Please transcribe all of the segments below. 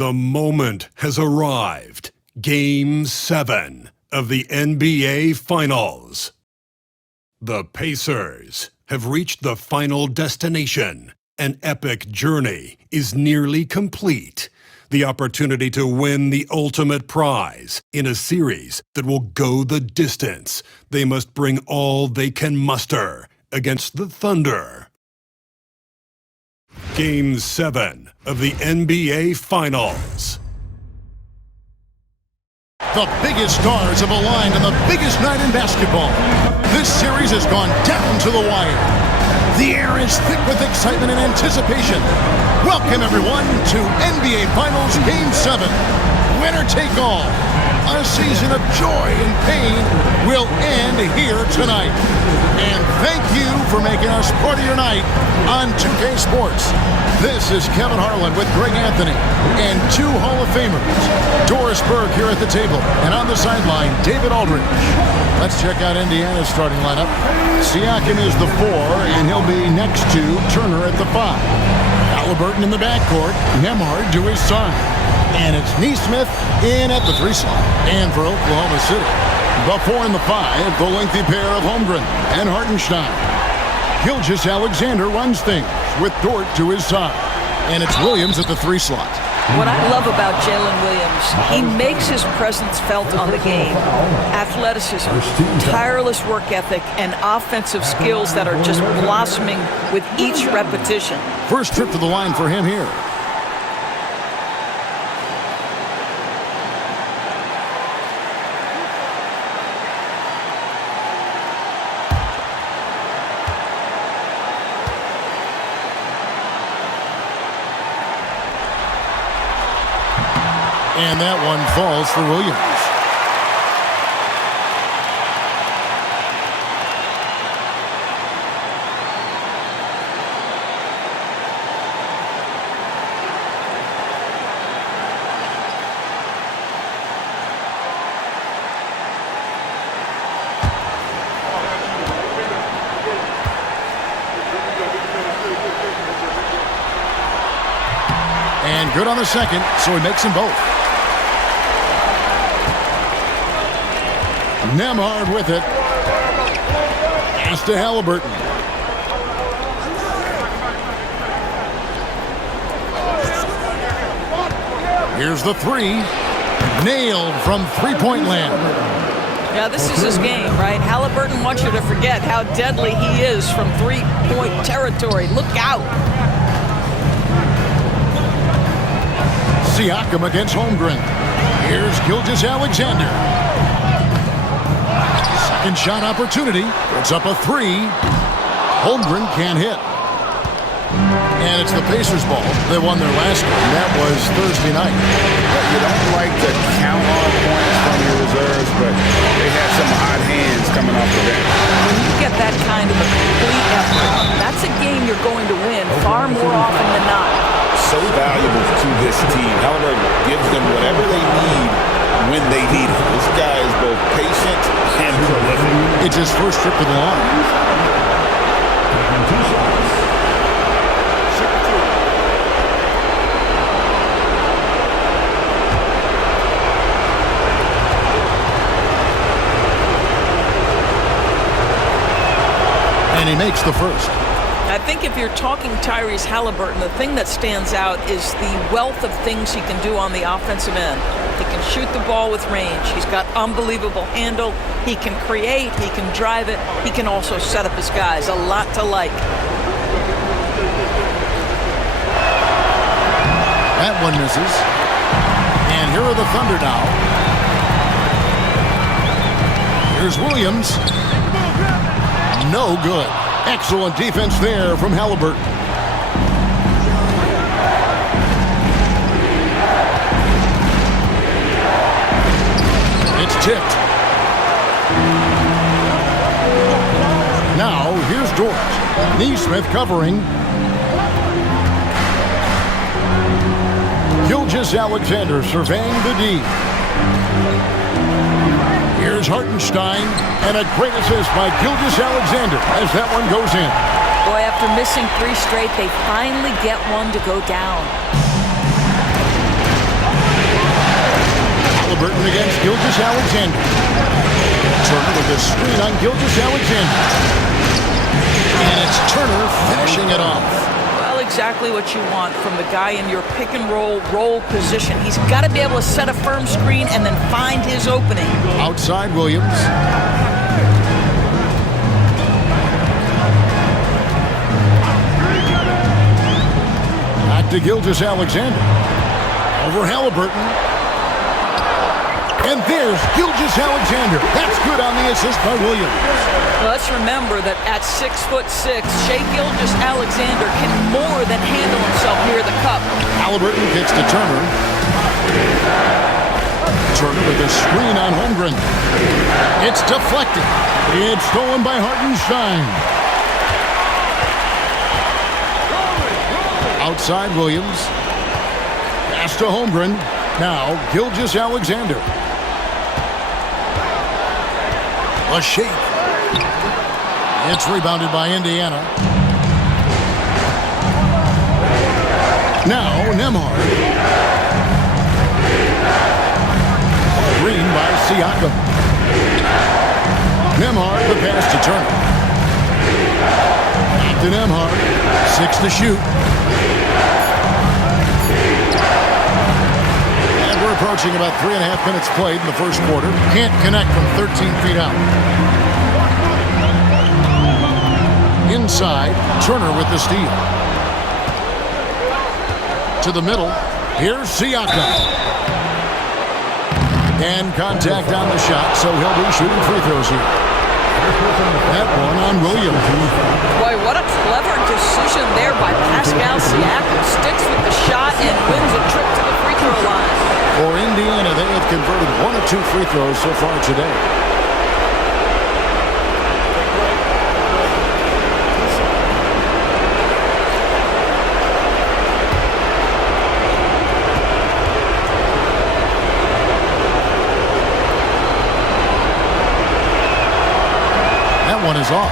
The moment has arrived. Game 7 of the NBA Finals. The Pacers have reached the final destination. An epic journey is nearly complete. The opportunity to win the ultimate prize in a series that will go the distance. They must bring all they can muster against the Thunder. Game 7 of the NBA Finals. The biggest stars have aligned on the biggest night in basketball. This series has gone down to the wire. The air is thick with excitement and anticipation. Welcome, everyone, to NBA Finals Game 7. Winner take all. A season of joy and pain will end here tonight. And thank you for making us part of your night on 2K Sports. This is Kevin Harlan with Greg Anthony and two Hall of Famers. Doris Burke here at the table, and on the sideline, David Aldridge. Let's check out Indiana's starting lineup. Siakam is the 4, and he'll be next to Turner at the 5. Halliburton in the backcourt, Nembhard to his side. And it's Nesmith in at the 3 slot. And for Oklahoma City, the 4 and the 5, the lengthy pair of Holmgren and Hartenstein. Gilgeous-Alexander runs things with Dort to his side. And it's Williams at the 3 slot. What I love about Jalen Williams, he makes his presence felt on the game. Athleticism, tireless work ethic, and offensive skills that are just blossoming with each repetition. First trip to the line for him here. And that one falls for Williams. And good on the second, so he makes them both. Nembhard with it. Pass to Halliburton. Here's the 3. Nailed from three-point land. Yeah, this is his game, right? Halliburton wants you to forget how deadly he is from three-point territory. Look out. Siakam against Holmgren. Here's Gilgeous-Alexander. Second shot opportunity. It's up a 3. Holmgren can't hit. And it's the Pacers ball. They won their last game. That was Thursday night. You don't like to count on points from your reserves, but they had some hot hands coming off the bench. When you get that kind of a complete effort, that's a game you're going to win far more often than not. So valuable to this team. Halliburton gives them whatever they need when they need it. This guy is both patient and prolific. It's his first trip to the line. And he makes the first. I think if you're talking Tyrese Halliburton, the thing that stands out is the wealth of things he can do on the offensive end. He can shoot the ball with range. He's got unbelievable handle. He can create. He can drive it. He can also set up his guys. A lot to like. That one misses. And here are the Thunder now. Here's Williams. No good. Excellent defense there from Halliburton. It's tipped. Now, here's Dort. Nesmith covering. Gilgeous-Alexander surveying the D. Here's Hartenstein, and a great assist by Gilgeous-Alexander as that one goes in. Boy, after missing 3 straight, they finally get one to go down. Halliburton against Gilgeous-Alexander. Turner with a screen on Gilgeous-Alexander. And it's Turner finishing it off. Well, exactly what you want from the guy in your pick-and-roll position. He's got to be able to set a firm screen and then find his opening. Outside Williams. Back to Gilgeous-Alexander. Over Halliburton. And there's Gilgeous-Alexander. That's good on the assist by Williams. Well, let's remember that at 6'6", Shai Gilgeous-Alexander can more than handle himself near the cup. Halliburton kicks to Turner. Turner with a screen on Holmgren. It's deflected. It's stolen by Hartenstein. Outside Williams. Pass to Holmgren. Now Gilgeous-Alexander. A shake. It's rebounded by Indiana. Now Nembhard. Green by Siakam. Nembhard the pass to Turner. Back to Nembhard. 6 to shoot. And we're approaching about 3.5 minutes played in the first quarter. Can't connect from 13 feet out. Inside, Turner with the steal. To the middle. Here's Siakam. And contact on the shot, so he'll be shooting free throws here. That one on Williams. Boy, what a clever decision there by Pascal Siakam. Sticks with the shot and wins a trip to the free throw line. For Indiana, they have converted 1 of 2 free throws so far today. One is off.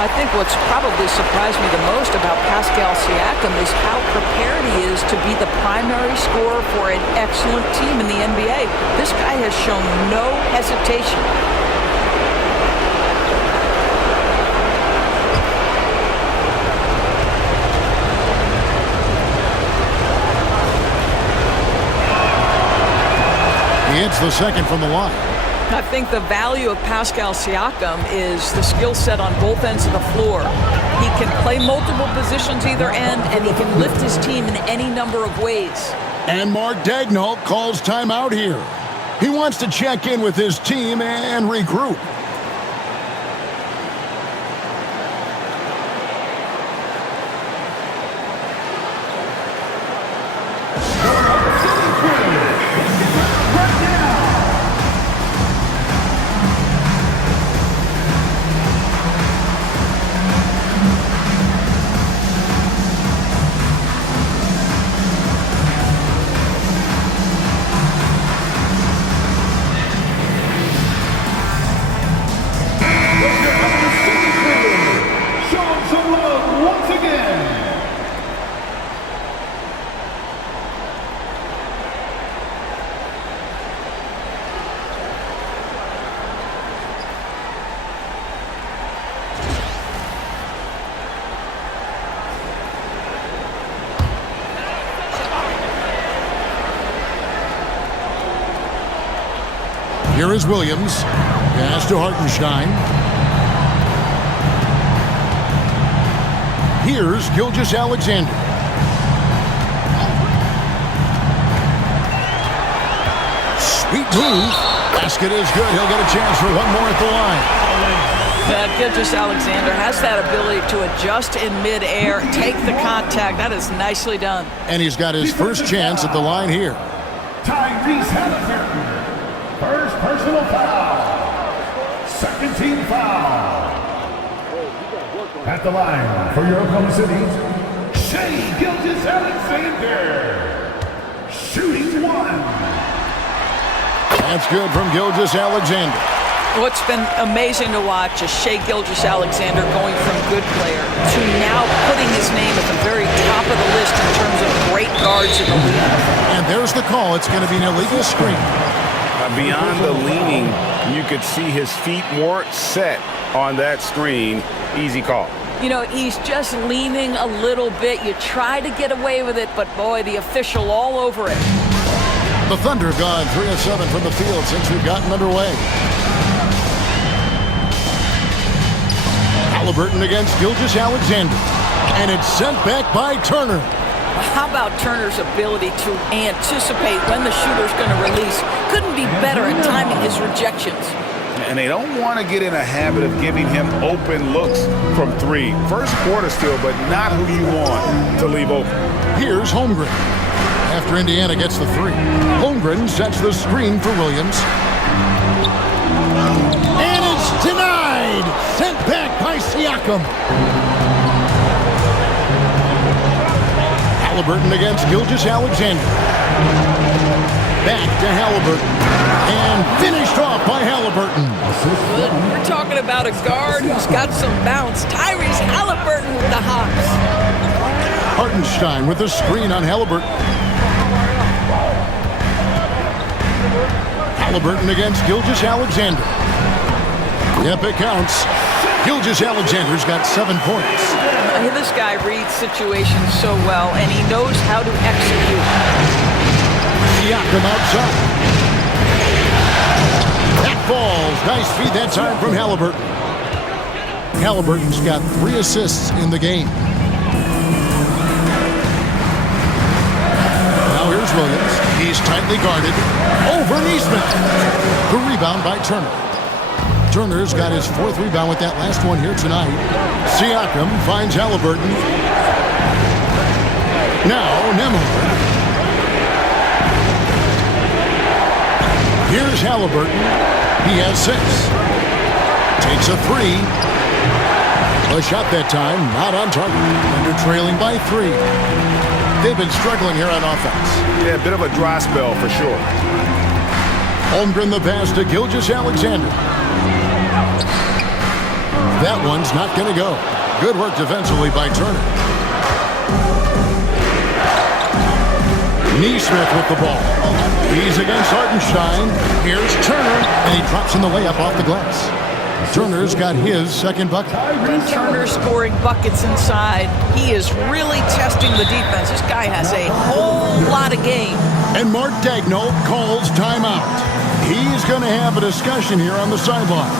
I think what's probably surprised me the most about Pascal Siakam is how prepared he is to be the primary scorer for an excellent team in the NBA. This guy has shown no hesitation. He hits the second from the line. I think the value of Pascal Siakam is the skill set on both ends of the floor. He can play multiple positions either end, and he can lift his team in any number of ways. And Mark Daigneault calls timeout here. He wants to check in with his team and regroup. Here is Williams. Pass to Hartenstein. Here's Gilgeous-Alexander. Sweet move. Basket is good. He'll get a chance for one more at the line. Gilgeous-Alexander has that ability to adjust in midair, take the contact. That is nicely done. And he's got his first chance at the line here. Tyrese Halliburton. First personal foul. Second team foul. At the line for your Oklahoma City, Shai Gilgeous-Alexander. Shooting one. That's good from Gilgeous-Alexander. What's been amazing to watch is Shai Gilgeous-Alexander going from good player to now putting his name at the very top of the list in terms of great guards in the league. And there's the call. It's going to be an illegal screen. Beyond the leaning, you could see his feet more set on that screen. Easy call. You know, he's just leaning a little bit. You try to get away with it, but boy, the official all over it. The Thunder have gone 3 of 7 from the field since we've gotten underway. Halliburton against Gilgeous-Alexander. And it's sent back by Turner. How about Turner's ability to anticipate when the shooter's going to release? Couldn't be better at timing his rejections. And they don't want to get in a habit of giving him open looks from 3. First quarter still, but not who you want to leave open. Here's Holmgren. After Indiana gets the 3, Holmgren sets the screen for Williams. And it's denied! Sent back by Siakam. Halliburton against Gilgeous-Alexander. Back to Halliburton. And finished off by Halliburton. Good. We're talking about a guard who's got some bounce. Tyrese Halliburton with the hops. Hartenstein with the screen on Halliburton. Halliburton against Gilgeous-Alexander. Yep, it counts. Gilgeous-Alexander's got 7 points. This guy reads situations so well, and he knows how to execute. Siakam outside. That falls. Nice feed that time from Halliburton. Halliburton's got 3 assists in the game. Now here's Williams. He's tightly guarded. Over Neesmith. The rebound by Turner. Turner's got his 4th rebound with that last one here tonight. Siakam finds Halliburton. Now Nembhard. Here's Halliburton. He has 6. Takes a 3. A shot that time, not on target. Under trailing by 3. They've been struggling here on offense. Yeah, a bit of a dry spell for sure. Holmgren the pass to Gilgeous-Alexander. That one's not going to go. Good work defensively by Turner. Neesmith with the ball. He's against Hartenstein. Here's Turner, and he drops in the layup off the glass. Turner's got his 2nd bucket. Turner scoring buckets inside. He is really testing the defense. This guy has a whole lot of game. And Mark Daigneault calls timeout. He's going to have a discussion here on the sideline.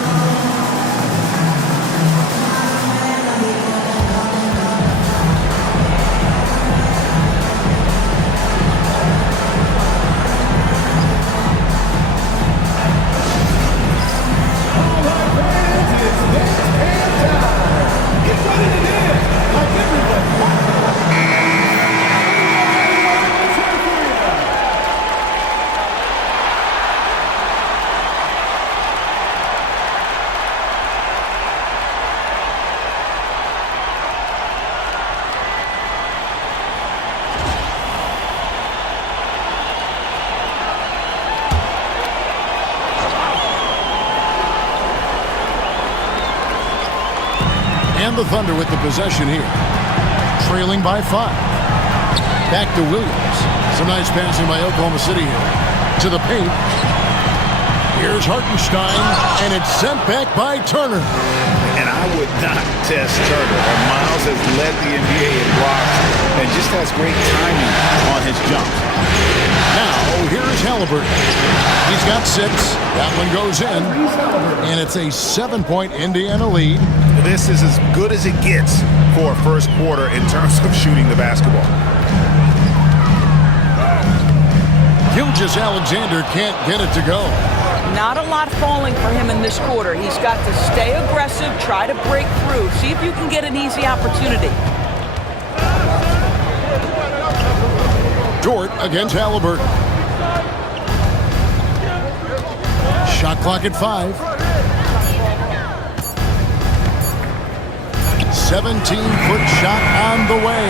And the Thunder with the possession here. Trailing by 5. Back to Williams. Some nice passing by Oklahoma City here. To the paint. Here's Hartenstein. And it's sent back by Turner. And I would not test Turner. Miles has led the NBA in blocks and just has great timing on his jump. Now, here's Halliburton. He's got 6. That one goes in. And it's a 7-point Indiana lead. This is as good as it gets for a first quarter in terms of shooting the basketball. Gilgeous-Alexander can't get it to go. Not a lot falling for him in this quarter. He's got to stay aggressive, try to break through, see if you can get an easy opportunity. Dort against Halliburton. Shot clock at 5. 17-foot shot on the way.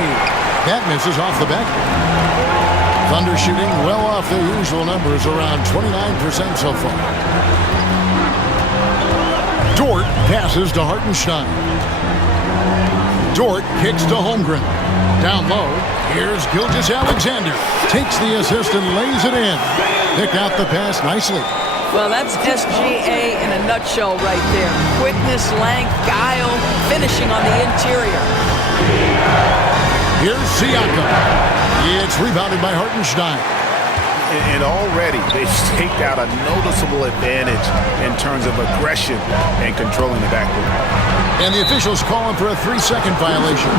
That misses off the back. Thunder shooting well off their usual numbers, around 29% so far. Dort passes to Hartenstein. Dort kicks to Holmgren. Down low, here's Gilgeous-Alexander. Takes the assist and lays it in. Picked out the pass nicely. Well, that's SGA in a nutshell right there. Quickness, length, guile, finishing on the interior. Here's Siakam. It's rebounded by Hartenstein. And already they've staked out a noticeable advantage in terms of aggression and controlling the backcourt. And the officials calling for a 3-second violation.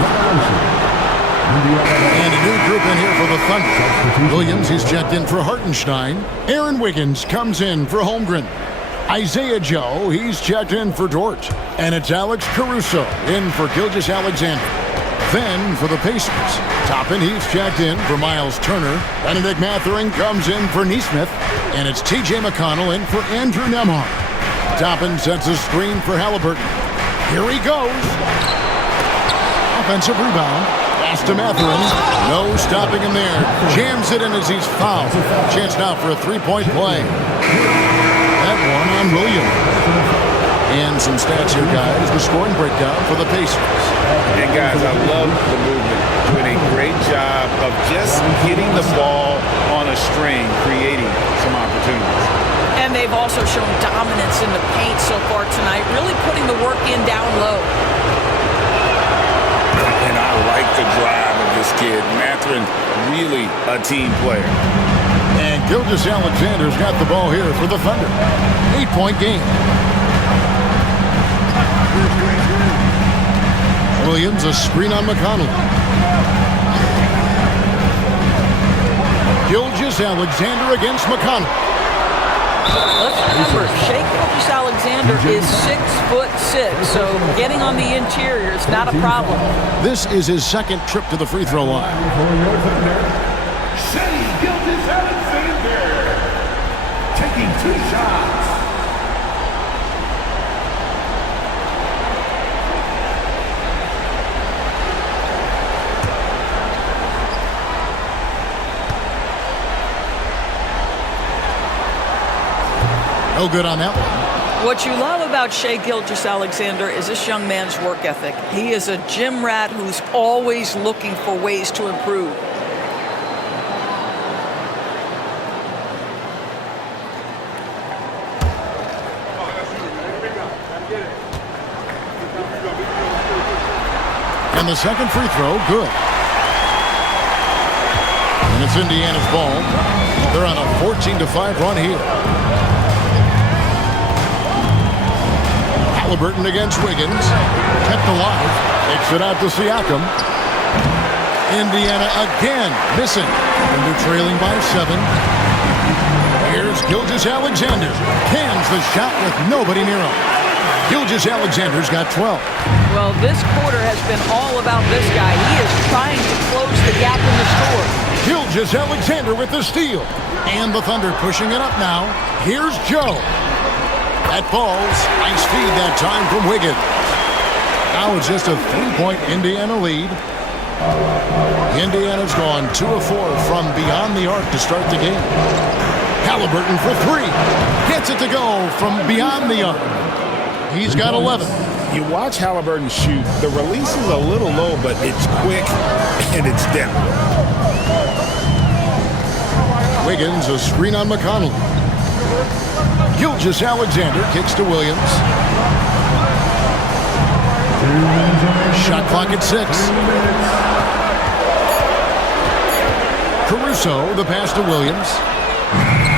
And a new group in here for the Thunder. Williams, he's checked in for Hartenstein. Aaron Wiggins comes in for Holmgren. Isaiah Joe, he's checked in for Dort. And it's Alex Caruso in for Gilgeous-Alexander. Then for the Pacers, Toppin, he's checked in for Miles Turner. Benedict Mathurin comes in for Nesmith. And it's T.J. McConnell in for Andrew Nembhard. Toppin sets a screen for Halliburton. Here he goes. Offensive rebound. Pass to Mathurin. No stopping him there. Jams it in as he's fouled. Chance now for a three-point play. That one on Williams. And some stats here, guys. The scoring breakdown for the Pacers. And guys, I love the movement. Doing a great job of just hitting the ball on a string, creating some opportunities. And they've also shown dominance in the paint so far tonight, really putting the work in down low. And I like the drive of this kid. Mathurin, really a team player. And Gilgeous-Alexander's got the ball here for the Thunder. 8-point game. Williams, a screen on McConnell. Gilgeous-Alexander against McConnell. Let's remember, Shai Gilgeous-Alexander is 6'6", so getting on the interior is not a problem. This is his second trip to the free throw line. Shai Gilgeous-Alexander taking 2 shots. No good on that one. What you love about Shai Gilgeous-Alexander is this young man's work ethic. He is a gym rat who's always looking for ways to improve. And the second free throw, good. And it's Indiana's ball. They're on a 14-5 run here. Halliburton against Wiggins. Kept alive. Takes it out to Siakam. Indiana again missing. And they're trailing by 7. Here's Gilgeous-Alexander. Cans the shot with nobody near him. Gilgeous-Alexander's got 12. Well, this quarter has been all about this guy. He is trying to close the gap in the score. Gilgeous-Alexander with the steal. And the Thunder pushing it up now. Here's Joe. That falls. Nice feed that time from Wiggins. Now it's just a 3-point Indiana lead. Indiana's gone 2 of 4 from beyond the arc to start the game. Halliburton for 3. Gets it to go from beyond the arc. He's got 11. You watch Halliburton shoot. The release is a little low, but it's quick and it's depth. Wiggins, a screen on McConnell. Gilgeous-Alexander kicks to Williams. Shot clock at 6. Caruso, the pass to Williams.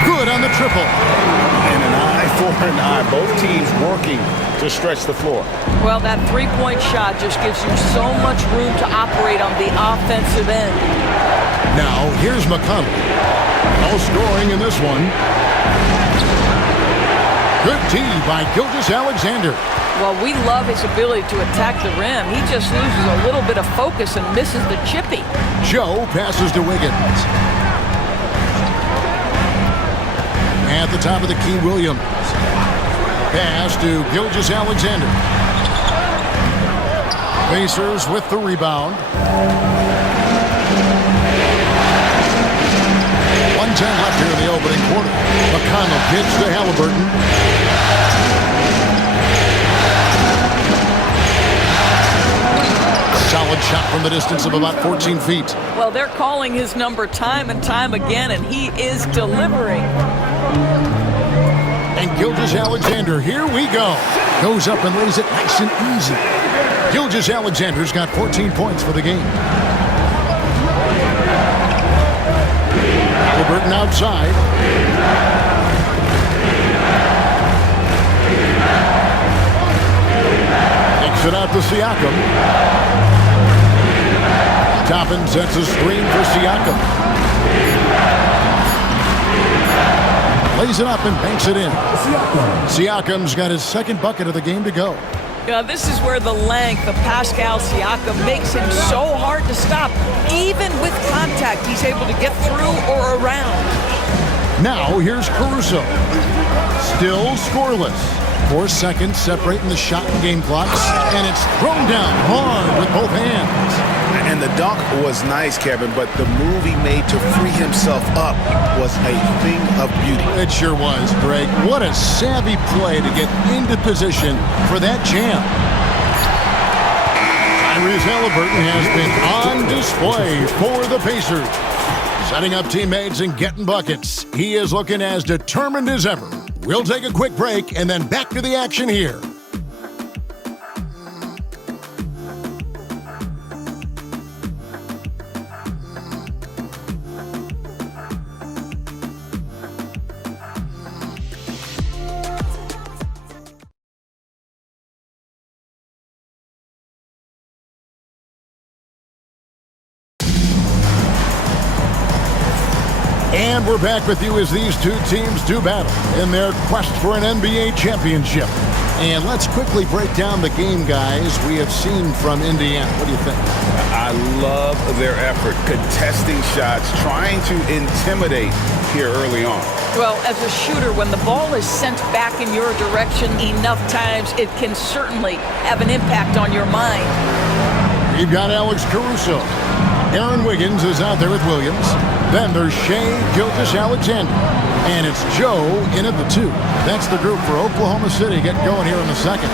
Good on the triple. And an eye for an eye. Both teams working to stretch the floor. Well, that three-point shot just gives you so much room to operate on the offensive end. Now, here's McConnell. No scoring in this one. Good tee by Gilgeous-Alexander. Well, we love his ability to attack the rim. He just loses a little bit of focus and misses the chippy. Joe passes to Wiggins. At the top of the key, Williams. Pass to Gilgeous-Alexander. Pacers with the rebound. 1:10 left here in the opening quarter. McConnell gets to Halliburton. Solid shot from the distance of about 14 feet. Well, they're calling his number time and time again, and he is delivering. And Gilgeous-Alexander, here we go. Goes up and lays it nice and easy. Gilgeous-Alexander's got 14 points for the game. Halliburton outside. Takes it out to Siakam. Toppin sets a screen for Siakam. Lays it up and banks it in. Siakam's got his second bucket of the game to go. Yeah, this is where the length of Pascal Siakam makes him so hard to stop. Even with contact, he's able to get through or around. Now, here's Caruso. Still scoreless. 4 seconds separating the shot and game clocks. And it's thrown down hard with both hands. And the dunk was nice, Kevin, but the move he made to free himself up was a thing of beauty. It sure was, Greg. What a savvy play to get into position for that jam. Tyrese Halliburton has been on display for the Pacers. Setting up teammates and getting buckets. He is looking as determined as ever. We'll take a quick break and then back to the action here. And we're back with you as these two teams do battle in their quest for an NBA championship. And let's quickly break down the game, guys, we have seen from Indiana. What do you think? I love their effort, contesting shots, trying to intimidate here early on. Well, as a shooter, when the ball is sent back in your direction enough times, it can certainly have an impact on your mind. You've got Alex Caruso. Aaron Wiggins is out there with Williams. Then there's Shai Gilgeous-Alexander. And it's Joe in at the 2. That's the group for Oklahoma City getting going here in the second.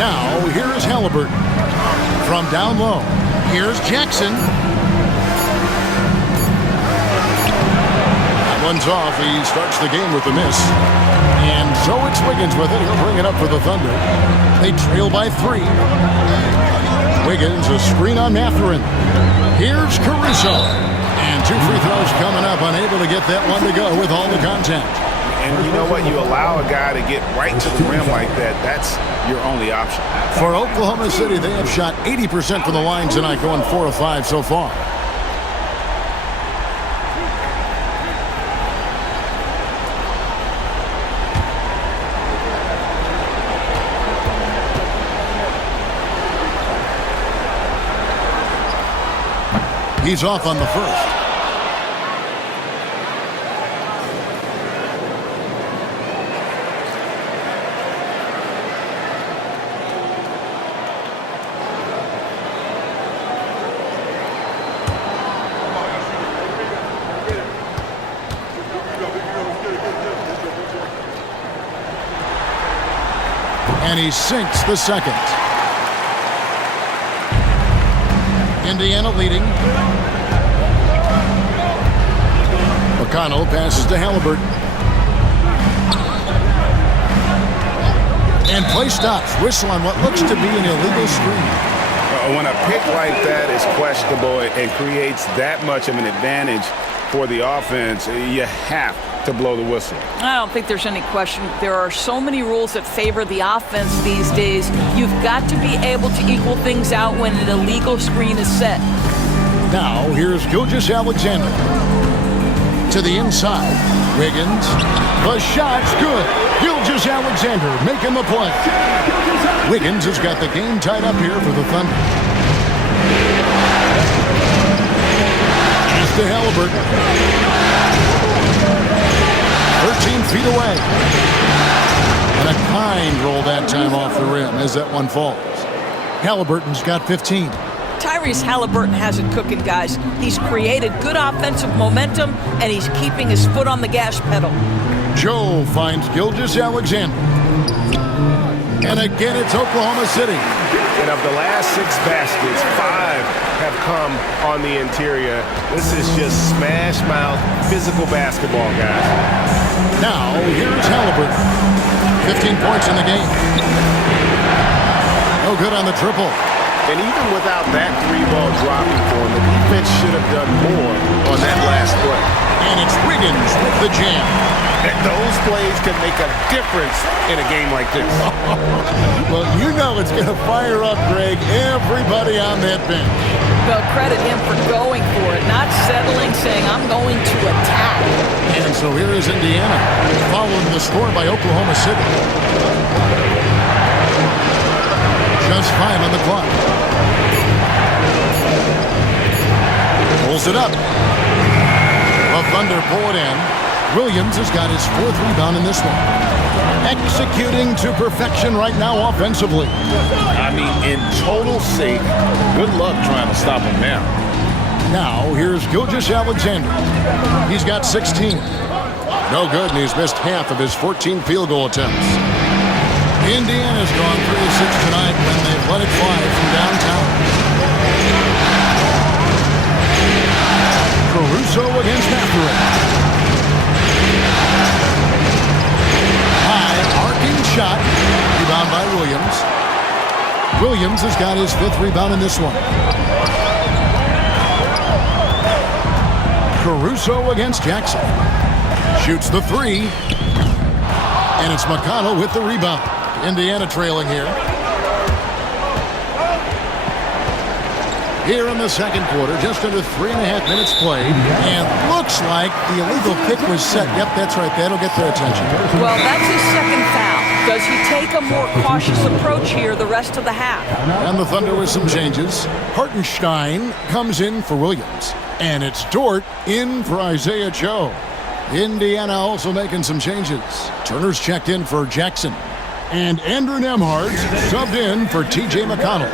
Now, here is Halliburton. From down low, here's Jackson. That one's off. He starts the game with a miss. And so it's Wiggins with it. He'll bring it up for the Thunder. They trail by 3. Wiggins, a screen on Mathurin. Here's Caruso. And 2 free throws coming up, unable to get that one to go with all the contact. And you know what? You allow a guy to get right to the rim like that. That's your only option. For Oklahoma City, they have shot 80% from the line tonight, going 4 of 5 so far. He's off on the first. And he sinks the second. Indiana leading. McConnell passes to Halliburton. And play stops. Whistle on what looks to be an illegal screen. When a pick like that is questionable and creates that much of an advantage for the offense, you have to blow the whistle. I don't think there's any question. There are so many rules that favor the offense these days. You've got to be able to equal things out when an illegal screen is set. Now, here's Gilgeous-Alexander. To the inside. Wiggins. The shot's good. Gilgeous-Alexander making the play. Wiggins has got the game tied up here for the Thunder. Pass to Halliburton. 13 feet away. And a kind roll that time off the rim as that one falls. Halliburton's got 15. Tyrese Halliburton has it cooking, guys. He's created good offensive momentum, and he's keeping his foot on the gas pedal. Joe finds Gilgeous-Alexander. And again, it's Oklahoma City. And of the last 6 baskets, 5 have come on the interior. This is just smash mouth physical basketball, guys. Now, here's Halliburton. 15 points in the game. No good on the triple. And even without that 3-ball dropping for him, the defense should have done more on that last play. And it's Wiggins with the jam. And those plays can make a difference in a game like this. Well, you know it's going to fire up, Greg, everybody on that bench. Well, credit him for going for it, not settling, saying, I'm going to attack. And so here is Indiana, following the score by Oklahoma City. Just 5 on the clock. Pulls it up. The Thunder pull it in. Williams has got his 4th rebound in this one. Executing to perfection right now offensively. I mean, in total sake, good luck trying to stop him now. Now, here's Gilgeous-Alexander. He's got 16. No good, and he's missed half of his 14 field goal attempts. Indiana's gone 3 of 6 tonight when they've let it fly from downtown. Caruso against Mercury. High arcing shot. Rebound by Williams. Williams has got his 5th rebound in this one. Caruso against Jackson. Shoots the 3. And it's McConnell with the rebound. Indiana trailing here. Here in the second quarter, just under 3.5 minutes played. And looks like the illegal kick was set. Yep, that's right. That'll get their attention. Well, that's his second foul. Does he take a more cautious approach here the rest of the half? And the Thunder with some changes. Hartenstein comes in for Williams. And it's Dort in for Isaiah Joe. Indiana also making some changes. Turner's checked in for Jackson. And Andrew Nembhard subbed in for T.J. McConnell.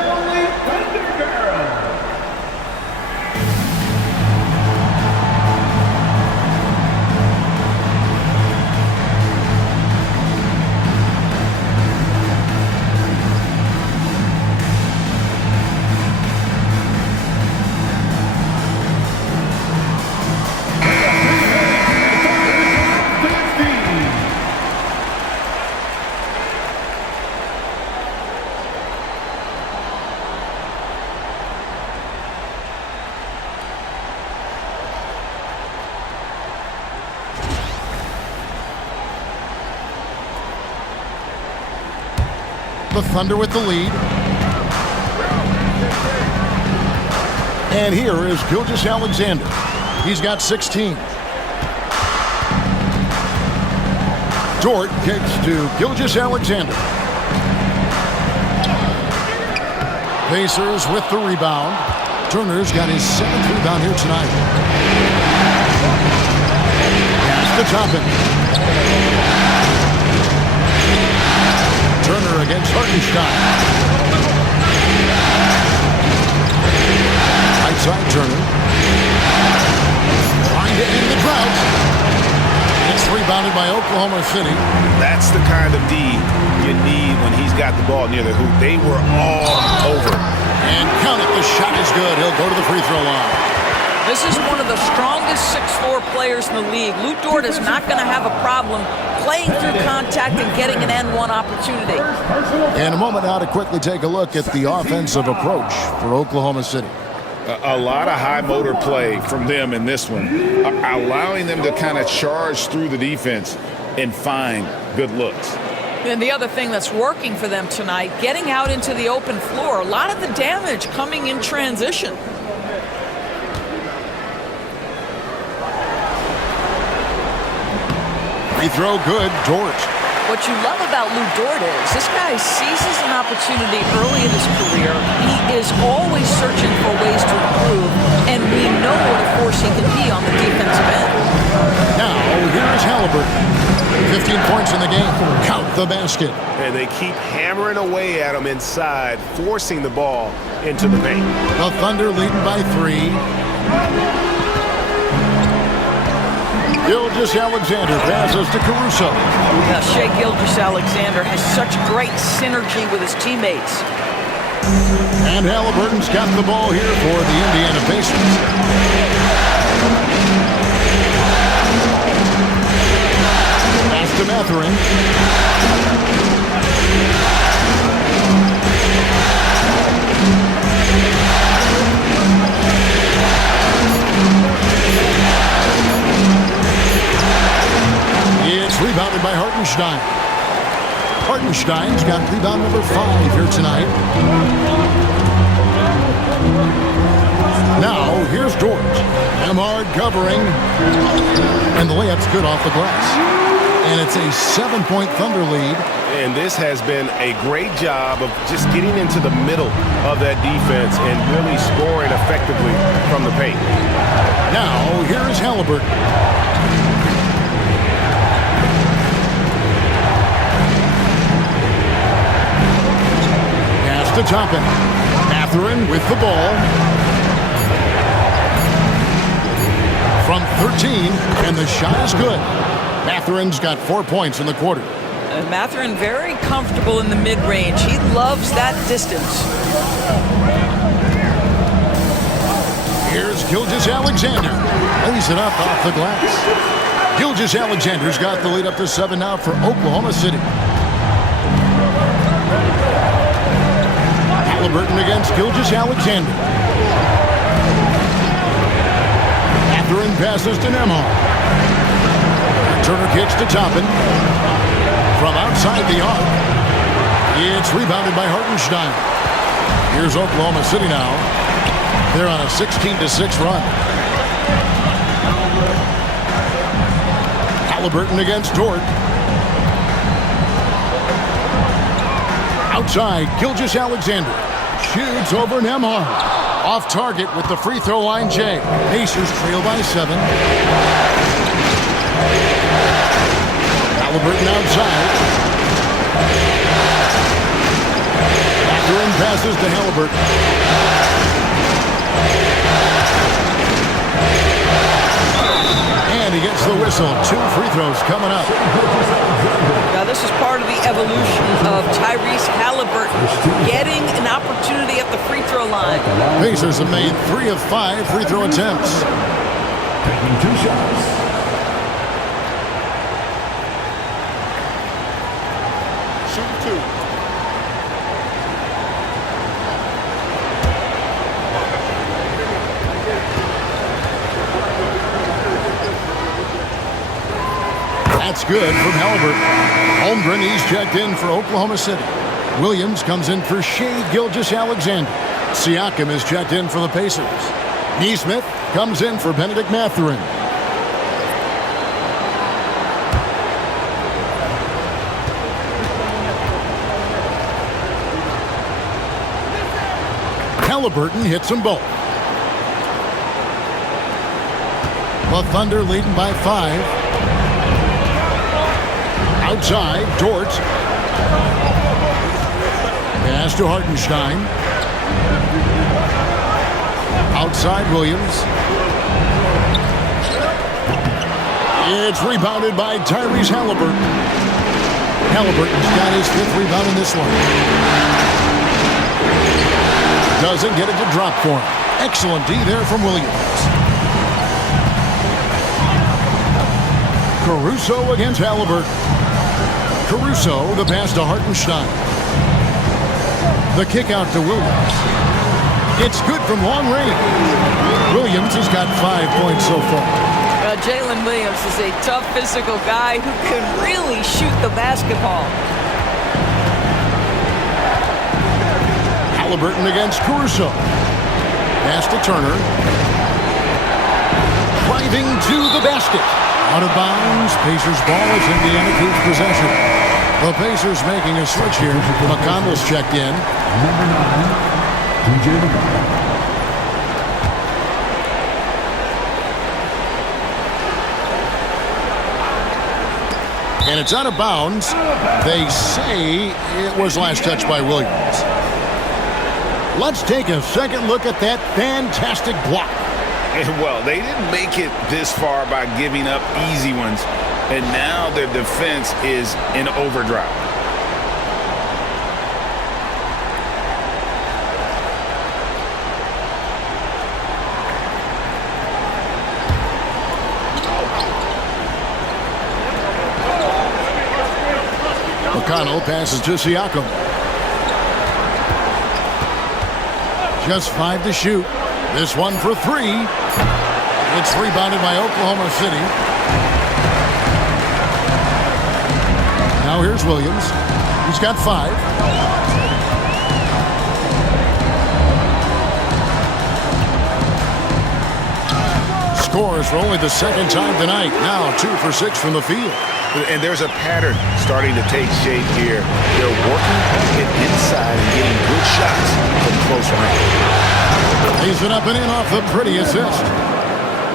The Thunder with the lead. And here is Gilgeous-Alexander. He's got 16. Dort kicks to Gilgeous-Alexander. Pacers with the rebound. Turner's got his 7th rebound here tonight. Pass to Toppin. Turner against Hartenstein. Right side Turner. Trying to end the drought. It's rebounded by Oklahoma City. That's the kind of D you need when he's got the ball near the hoop. They were all over. And count it, the shot is good. He'll go to the free throw line. This is one of the strongest 6'4" players in the league. Lou Dort is not going to have a problem playing through contact and getting an N1 opportunity. In a moment now to quickly take a look at the offensive approach for Oklahoma City. A lot of high motor play from them in this one, allowing them to kind of charge through the defense and find good looks. And the other thing that's working for them tonight, getting out into the open floor. A lot of the damage coming in transition. Free throw good, Dort. What you love about Lou Dort is this guy seizes an opportunity early in his career. He is always searching for ways to improve, and we know what a force he can be on the defensive end. Now, here's Halliburton. 15 points in the game. Count the basket. And they keep hammering away at him inside, forcing the ball into the paint. The Thunder leading by 3. Gilgeous-Alexander passes to Caruso. Shai Gilgeous-Alexander has such great synergy with his teammates. And Halliburton's got the ball here for the Indiana Pacers. Pass to Mathurin. It's rebounded by Hartenstein. Hartenstein's got rebound number 5 here tonight. Now, here's Dort. Emhard covering. And the layup's good off the glass. And it's a 7-point Thunder lead. And this has been a great job of just getting into the middle of that defense and really scoring effectively from the paint. Now, here is Halliburton. Pass to Toppin. Mathurin with the ball. From 13, and the shot is good. Mathurin's got 4 points in the quarter. Mathurin very comfortable in the mid-range. He loves that distance. Here's Gilgeous-Alexander. Lays it up off the glass. Gilgeous-Alexander's got the lead up to 7 now for Oklahoma City. Halliburton against Gilgeous-Alexander. Mathurin passes to Nembhard. Turner kicks to Toppin. From outside the arc. It's rebounded by Hartenstein. Here's Oklahoma City now. They're on a 16-6 run. Halliburton against Dort. Outside, Gilgeous-Alexander. Shoots over Nembhard. Off target with the free throw line, Jay. Pacers trail by 7. Halliburton outside. Mathurin passes to Halliburton. And he gets the whistle. 2 free throws coming up. Now this is part of the evolution of Tyrese Halliburton getting an opportunity at the free throw line. Pacers have made 3 of 5 free throw attempts. Taking 2 shots. That's good from Halliburton. Holmgren, he's checked in for Oklahoma City. Williams comes in for Shai Gilgeous-Alexander. Siakam is checked in for the Pacers. Nesmith comes in for Benedict Mathurin. Halliburton hits them both. The Thunder leading by 5. Outside, Dort. Pass to Hartenstein. Outside, Williams. It's rebounded by Tyrese Halliburton. Halliburton's got his 5th rebound in this one. Doesn't get it to drop for him. Excellent D there from Williams. Caruso against Halliburton. Caruso, the pass to Hartenstein. The kick out to Williams. It's good from long range. Williams has got 5 points so far. Jalen Williams is a tough physical guy who can really shoot the basketball. Halliburton against Caruso. Pass to Turner. Driving to the basket. Out of bounds. Pacers ball as Indiana keeps possession. The Pacers making a switch here. McConnell's checked in. Number 9, DJ McConnell. And it's out of bounds. They say it was last touched by Williams. Let's take a second look at that fantastic block. And, well, they didn't make it this far by giving up easy ones, and now their defense is in overdrive. McConnell passes to Siakam. Just 5 to shoot. This one for 3. It's rebounded by Oklahoma City. Now here's Williams. He's got 5. Scores for only the second time tonight. Now 2 for 6 from the field. And there's a pattern starting to take shape here. They're working to get inside and getting good shots from close range. He's been up and in off the pretty assist.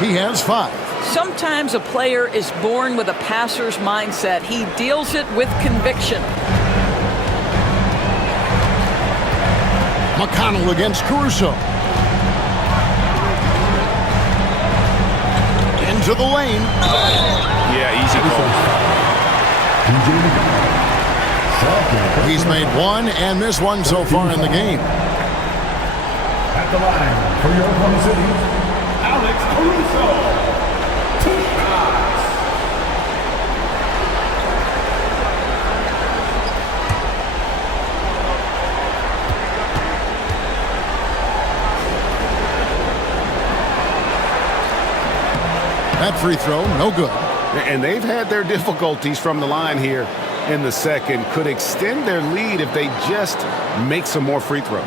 He has 5. Sometimes a player is born with a passer's mindset. He deals it with conviction. McConnell against Caruso. Into the lane. Yeah, easy call. He's made 1 and missed 1 so far in the game. At the line for your Oklahoma City, Alex Caruso. 2 shots. That free throw, no good. And they've had their difficulties from the line here in the second. Could extend their lead if they just make some more free throws.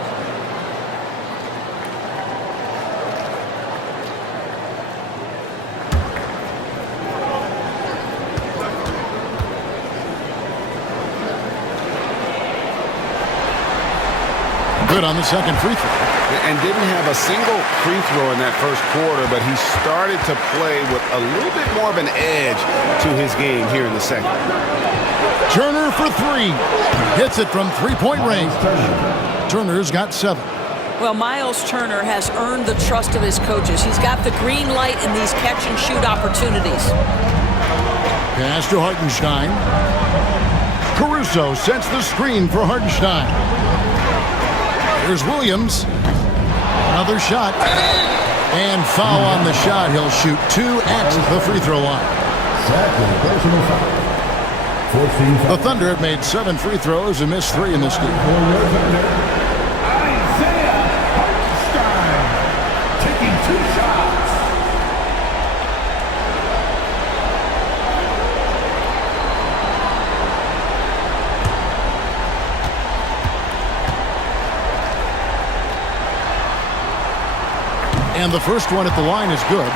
Good on the second free throw. And didn't have a single free throw in that first quarter, but he started to play with a little bit more of an edge to his game here in the second. Turner for 3. Hits it from three-point range. Turner's got 7. Well, Miles Turner has earned the trust of his coaches. He's got the green light in these catch-and-shoot opportunities. Pass to Hartenstein. Caruso sets the screen for Hartenstein. Here's Williams. Another shot. And foul on the shot. He'll shoot 2 at the free throw line. The Thunder have made 7 free throws and missed 3 in this game. Taking 2 shots. And the first one at the line is good.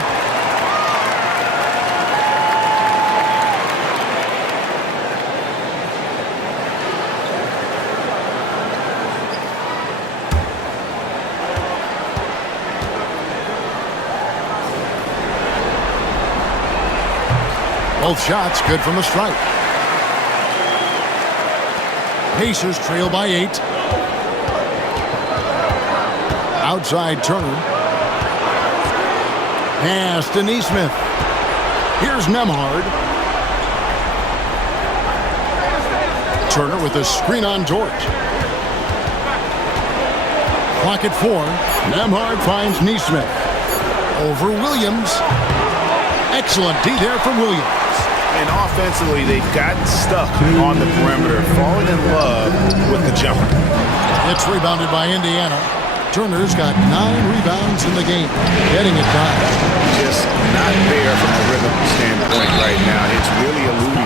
Both shots good from the stripe. Pacers trail by 8. Outside Turner. Pass to Neesmith. Here's Nembhard. Turner with a screen on Dort. Clock at 4. Nembhard finds Neesmith. Over Williams. Excellent D there from Williams. And offensively, they've gotten stuck on the perimeter, falling in love with the jumper. It's rebounded by Indiana. Turner's got 9 rebounds in the game, getting it done. Just not there from a rhythm standpoint right now. It's really eluding.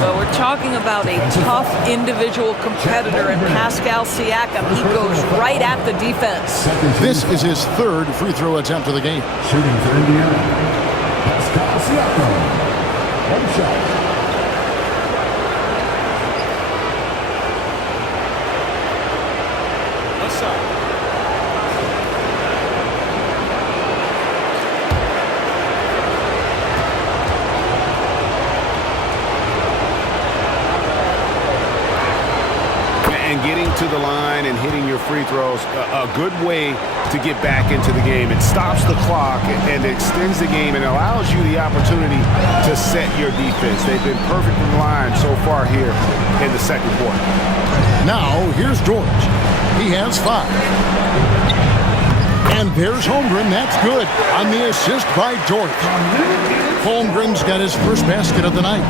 Well, we're talking about a tough individual competitor in Pascal Siakam. He goes right at the defense. This is his 3rd free throw attempt of the game. Shooting for Indiana, Pascal Siakam. 1 shot. And getting to the line and hitting your free throws, a good way to get back into the game. It stops the clock and extends the game and allows you the opportunity to set your defense. They've been perfect from the line so far here in the second quarter. Now, here's George. He has 5. And there's Holmgren. That's good on the assist by George. Holmgren's got his first basket of the night.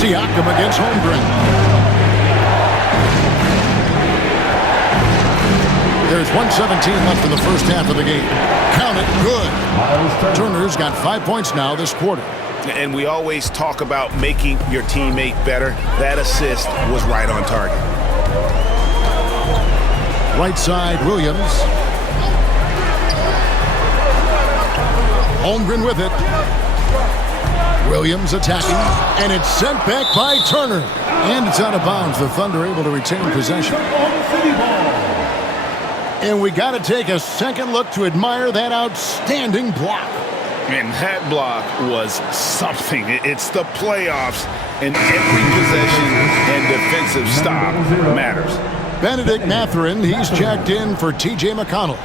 Siakam against Holmgren. There's 1:17 left in the first half of the game. Count it, good. Turner's got 5 points now this quarter. And we always talk about making your teammate better. That assist was right on target. Right side, Williams. Holmgren with it. Williams attacking, and it's sent back by Turner. And it's out of bounds. The Thunder able to retain possession. And we got to take a second look to admire that outstanding block. And that block was something. It's the playoffs, and every possession and defensive stop matters. Benedict Mathurin, he's checked in for T.J. McConnell.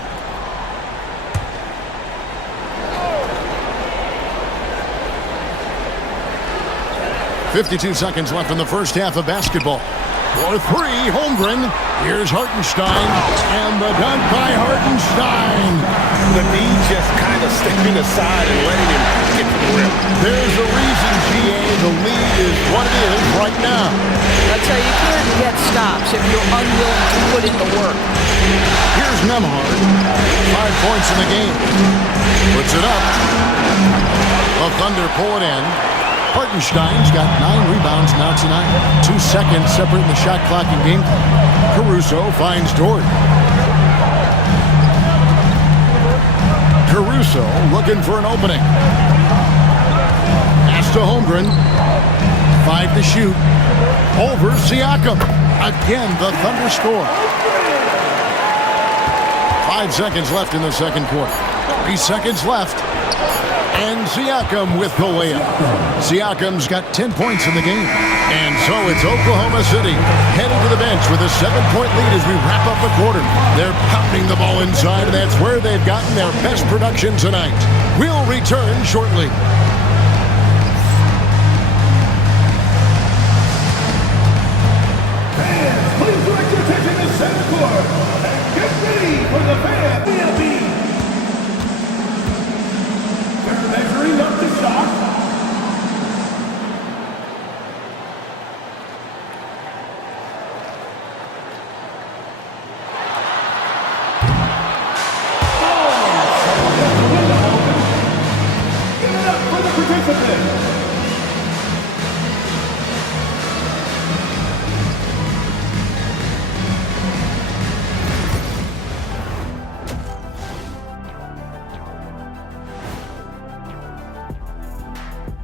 .52 seconds left in the first half of basketball. For 3, Holmgren. Here's Hartenstein, and the dunk by Hartenstein. The D just kind of stepping aside and letting him get to the rim. There's a reason, GA. The lead is what it is right now. I tell you, you can't get stops if you're unwilling to put in the work. Here's Nembhard. 5 points in the game. Puts it up. The Thunder pull it in. Hartenstein's got 9 rebounds now tonight. 2 seconds separating the shot clock and game clock. Caruso finds Dort. Caruso looking for an opening. Pass to Holmgren. 5 to shoot. Over Siakam. Again, the Thunder score. 5 seconds left in the second quarter. 3 seconds left. And Siakam with the layup. Siakam's got 10 points in the game. And so it's Oklahoma City heading to the bench with a 7-point lead as we wrap up the quarter. They're pounding the ball inside, and that's where they've gotten their best production tonight. We'll return shortly. Fans, please direct your attention to center court and get ready for the fan WNBA. They're measuring up the shot. Give it up for the participants.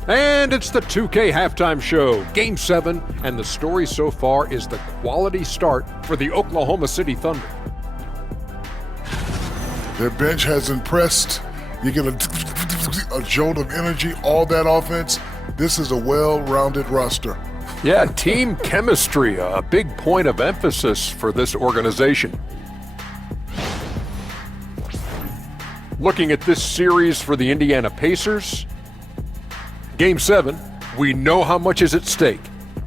And it's the 2K halftime show, Game 7, and the story so far is the quality start for the Oklahoma City Thunder. Their bench has impressed. You get a jolt of energy, all that offense. This is a well-rounded roster. Yeah, team chemistry, a big point of emphasis for this organization. Looking at this series for the Indiana Pacers, Game 7, we know how much is at stake.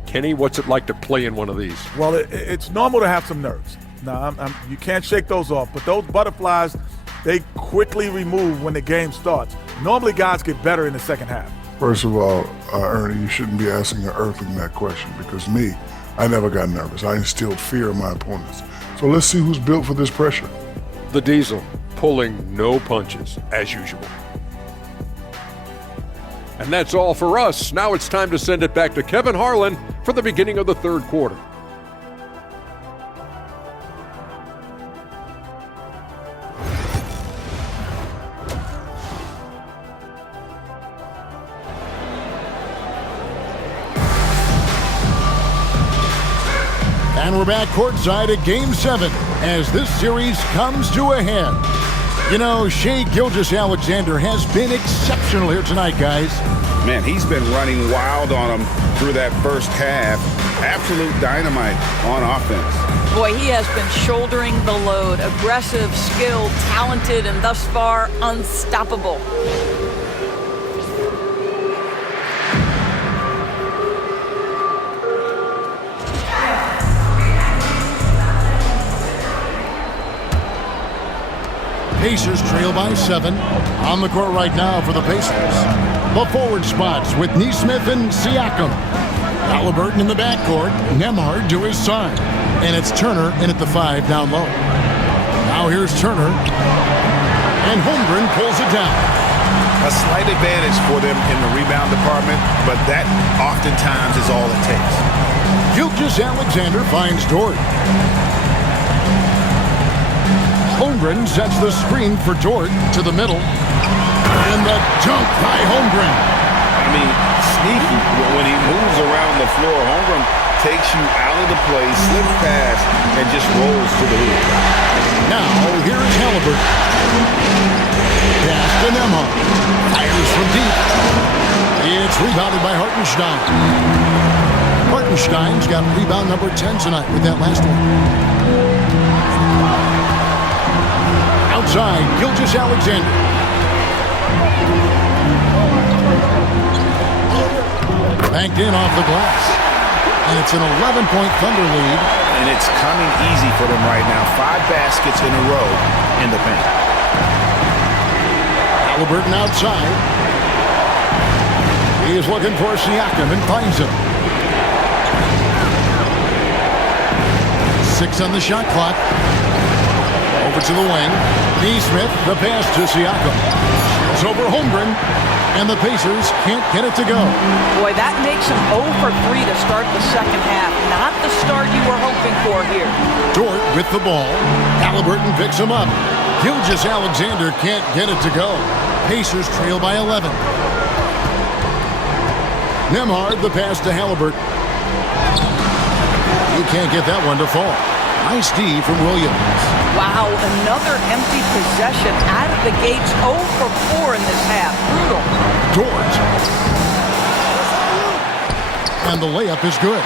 Kenny, what's it like to play in one of these? Well, it's normal to have some nerves. Now, you can't shake those off, but those butterflies, they quickly remove when the game starts. Normally, guys get better in the second half. First of all, Ernie, you shouldn't be asking an earthling that question because me, I never got nervous. I instilled fear in my opponents. So let's see who's built for this pressure. The Diesel, pulling no punches, as usual. And that's all for us. Now it's time to send it back to Kevin Harlan for the beginning of the third quarter. And we're back courtside at Game 7 as this series comes to a head. You know, Shai Gilgeous-Alexander has been exceptional here tonight, guys. Man, he's been running wild on them through that first half. Absolute dynamite on offense. Boy, he has been shouldering the load. Aggressive, skilled, talented, and thus far unstoppable. Pacers trail by 7. On the court right now for the Pacers. The forward spots with Nesmith and Siakam. Halliburton in the backcourt. Nembhard to his side. And it's Turner in at the 5 down low. Now here's Turner. And Holmgren pulls it down. A slight advantage for them in the rebound department, but that oftentimes is all it takes. Gilgeous-Alexander finds Dort. Holmgren sets the screen for Dort to the middle. And the dunk by Holmgren. I mean, sneaky. When he moves around the floor, Holmgren takes you out of the play, slips past, and just rolls to the hoop. Now, here's Halliburton. Pass to Nembhard. Fires from deep. It's rebounded by Hartenstein. Hartenstein's got rebound number 10 tonight with that last one. Outside, Gilgeous-Alexander. Banked in off the glass. And it's an 11-point Thunder lead. And it's coming easy for them right now. 5 baskets in a row in the paint. Halliburton outside. He is looking for Siakam and finds him. 6 on the shot clock. Over to the wing. Nesmith, the pass to Siakam. It's over Holmgren, and the Pacers can't get it to go. Boy, that makes him 0 for 3 to start the second half. Not the start you were hoping for here. Dort with the ball. Halliburton picks him up. Gilgeous-Alexander can't get it to go. Pacers trail by 11. Nembhard, the pass to Halliburton. He can't get that one to fall. Nice D from Williams. Wow, another empty possession out of the gates. 0 for 4 in this half. Brutal. Dort. And the layup is good.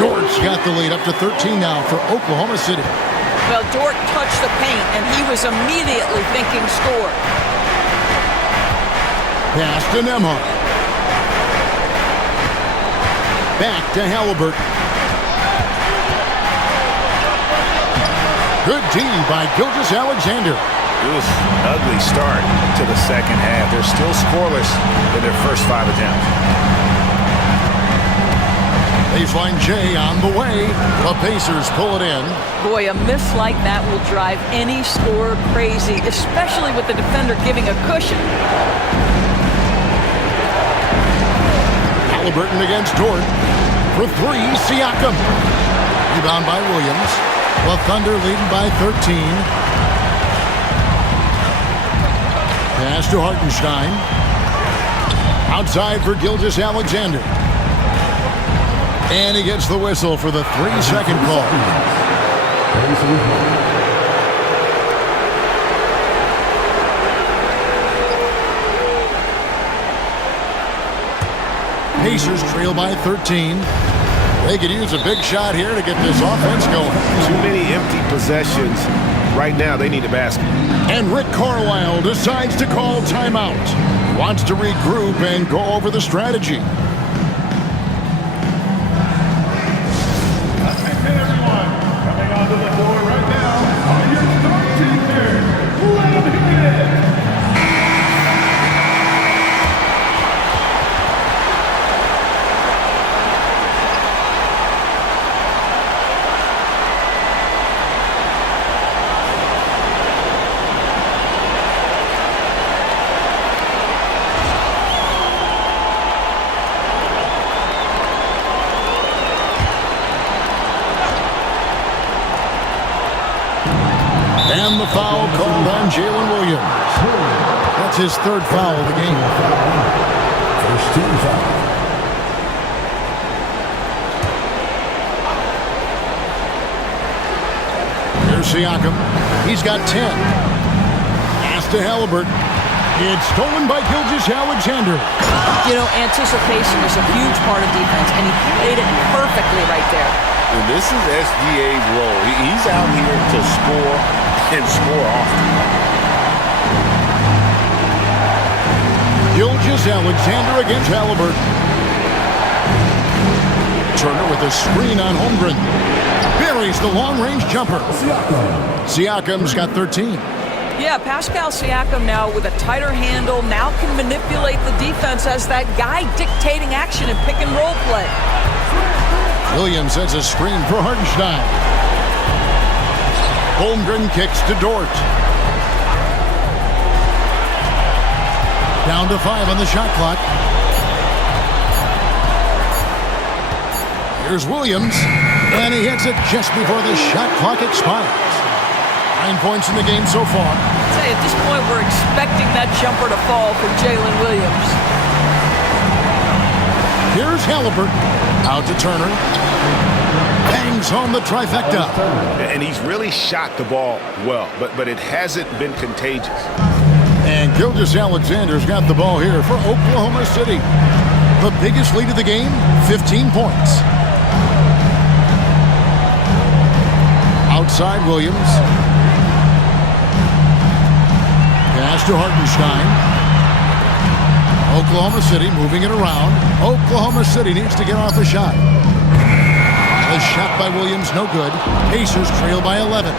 Dort's got the lead up to 13 now for Oklahoma City. Well, Dort touched the paint, and he was immediately thinking score. Pass to Nembhard. Back to Halliburton. Good D by Gilgeous-Alexander. It was an ugly start to the second half. They're still scoreless in their first 5 attempts. Baseline J on the way. The Pacers pull it in. Boy, a miss like that will drive any scorer crazy, especially with the defender giving a cushion. Halliburton against Dort. For 3, Siakam. Rebound by Williams. The Thunder leading by 13. Pass to Hartenstein. Outside for Gilgeous-Alexander. And he gets the whistle for the 3-second call. Pacers trail by 13. They could use a big shot here to get this offense going. Too many empty possessions. Right now, they need a basket. And Rick Carlisle decides to call timeout. Wants to regroup and go over the strategy. Attention everyone, coming onto the floor right now are your starting teamers. Let them hit it. And the foul called on Jalen Williams. That's his 3rd foul of the game. First team foul. Here's Siakam. He's got 10. Pass to Halliburton. It's stolen by Gilgeous-Alexander. You know, anticipation is a huge part of defense, and he played it perfectly right there. And this is SGA's role. He's out here to score and score often. Gilgeous-Alexander against Halliburton. Turner with a screen on Holmgren. Buries the long-range jumper. Siakam's got 13. Yeah, Pascal Siakam now with a tighter handle, now can manipulate the defense as that guy dictating action and pick-and-roll play. Williams sends a screen for Hartenstein. Holmgren kicks to Dort. Down to 5 on the shot clock. Here's Williams, and he hits it just before the shot clock expires. 9 points in the game so far. I'd say at this point we're expecting that jumper to fall for Jalen Williams. Here's Halliburton. Out to Turner. Bangs home the trifecta. And he's really shot the ball well, but it hasn't been contagious. And Gilgeous-Alexander's got the ball here for Oklahoma City. The biggest lead of the game, 15 points. Outside Williams. Pass to Hartenstein. Oklahoma City moving it around. Oklahoma City needs to get off a shot. A shot by Williams, no good. Pacers trail by 11.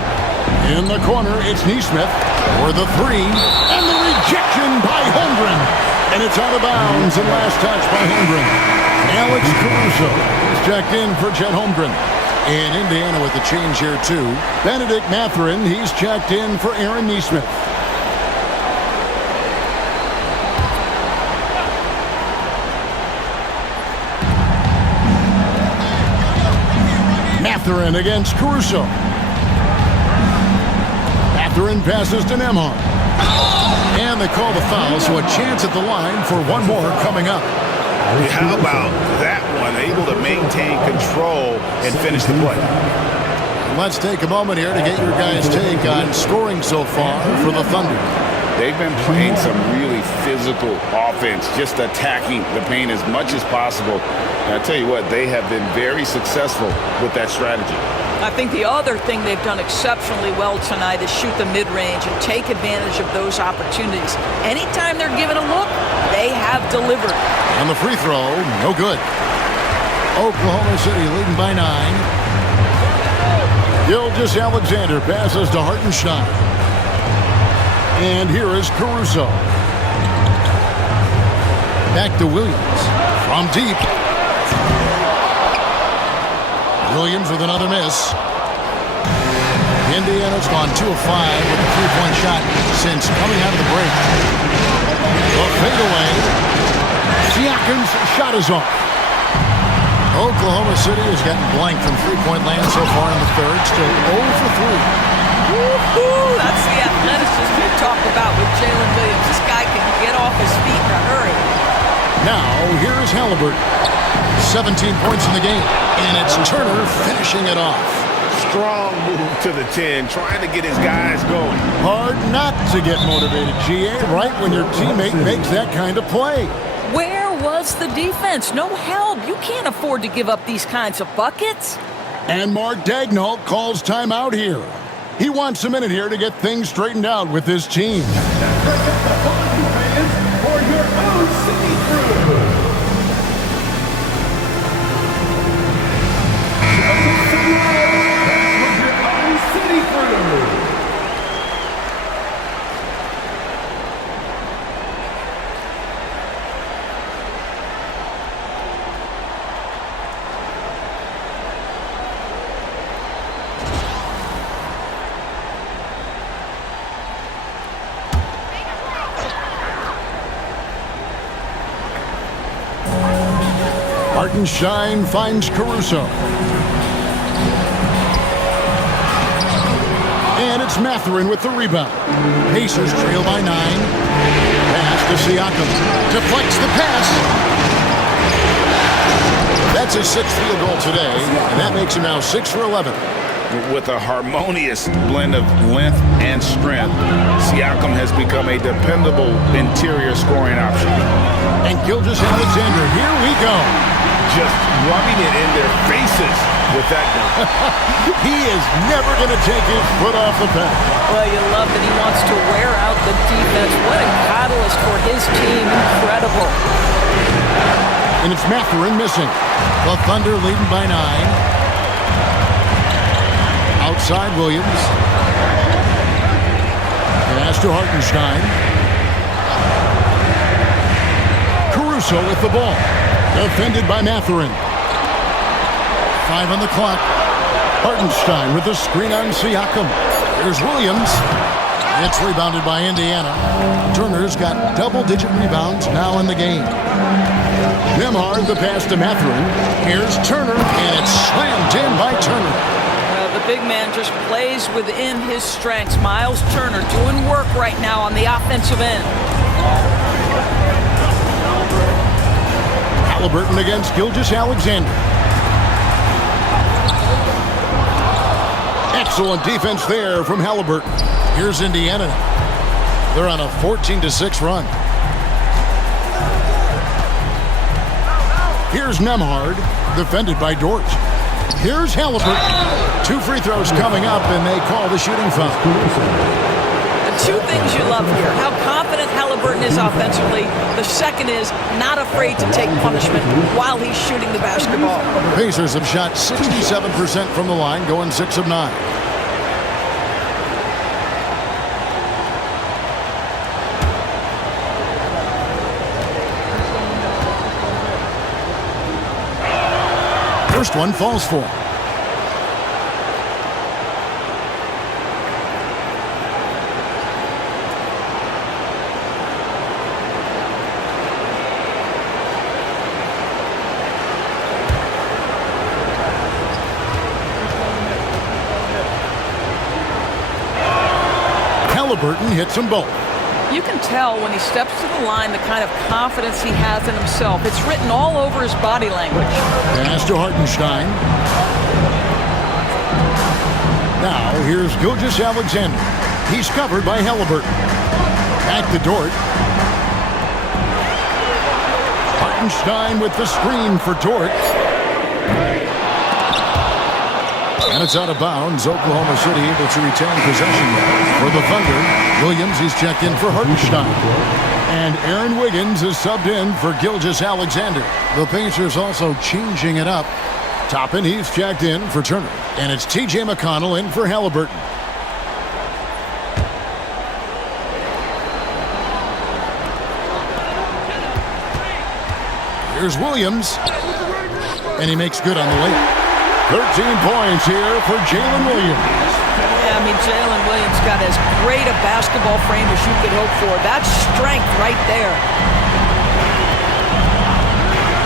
In the corner, it's Nesmith for the three. And the rejection by Holmgren. And it's out of bounds and last touch by Holmgren. Alex Caruso is checked in for Chet Holmgren. In Indiana with the change here, too. Benedict Mathurin, he's checked in for Aaron Nesmith. Mathurin against Caruso. Mathurin passes to Nembhard. And they call the foul, so a chance at the line for one more coming up. How about that one? Able to maintain control and finish the play. Let's take a moment here to get your guys' take on scoring so far for the Thunder. They've been playing some really physical offense, just attacking the paint as much as possible. And I tell you what, they have been very successful with that strategy. I think the other thing they've done exceptionally well tonight is shoot the mid-range and take advantage of those opportunities. Anytime they're given a look, they have delivered. On the free throw, no good. Oklahoma City leading by 9. Gilgeous-Alexander passes to Hartenstein. And here is Caruso. Back to Williams. From deep. Williams with another miss. Indiana's gone 2 of 5 with a 3-point shot since coming out of the break. The fadeaway. Siakam's shot is off. Oklahoma City has gotten blank from three-point land so far in the third. Still 0 for 3. Woo-hoo! That's the athleticism you talked about with Jalen Williams. This guy can get off his feet in a hurry. Now, here's Halliburton. 17 points in the game. And it's Turner finishing it off. Strong move to the 10, trying to get his guys going. Hard not to get motivated, GA, right when your teammate makes that kind of play. Where was the defense? No help. You can't afford to give up these kinds of buckets. And Mark Daigneault calls timeout here. He wants a minute here to get things straightened out with his team. For your own city crew. City crew. Hartenstein finds Caruso. And it's Mathurin with the rebound. Pacers trail by 9. Pass to Siakam. Deflects the pass. That's his 6th field goal today, and that makes him now 6 for 11. With a harmonious blend of length and strength, Siakam has become a dependable interior scoring option. And Gilgeous-Alexander, here we go. Just rubbing it in their faces with that dunk. He is never going to take his foot off the pedal. Well, you love that he wants to wear out the defense. What a catalyst for his team. Incredible. And it's Mathurin missing. The Thunder leading by 9. Outside Williams. Pass to Hartenstein. Caruso with the ball. Defended by Mathurin. 5 on the clock. Hartenstein with the screen on Siakam. Here's Williams. It's rebounded by Indiana. Turner's got double-digit rebounds now in the game. Nembhard the pass to Mathurin. Here's Turner, and it's slammed in by Turner. The big man just plays within his strengths. Miles Turner doing work right now on the offensive end. Halliburton against Gilgeous-Alexander. Excellent defense there from Halliburton. Here's Indiana. They're on a 14-6 run. Here's Nembhard, defended by Dort. Here's Halliburton. 2 free throws coming up, and they call the shooting foul. The 2 things you love here, how confident Halliburton is offensively. The second is not afraid to take punishment while he's shooting the basketball. The Pacers have shot 67% from the line, going 6 of 9. First one falls for him. Halliburton hits them both. You can tell when he steps to the line the kind of confidence he has in himself. It's written all over his body language. Pass to Hartenstein. Now here's Gilgeous-Alexander. He's covered by Halliburton. Back to Dort. Hartenstein with the screen for Dort. And it's out of bounds. Oklahoma City able to retain possession for the Thunder. Williams, he's checked in for Hartenstein. And Aaron Wiggins is subbed in for Gilgeous-Alexander. The Pacers also changing it up. Toppin, he's checked in for Turner. And it's T.J. McConnell in for Halliburton. Here's Williams. And he makes good on the layup. 13 points here for Jalen Williams. Yeah, I mean, Jalen Williams got as great a basketball frame as you could hope for. That's strength right there.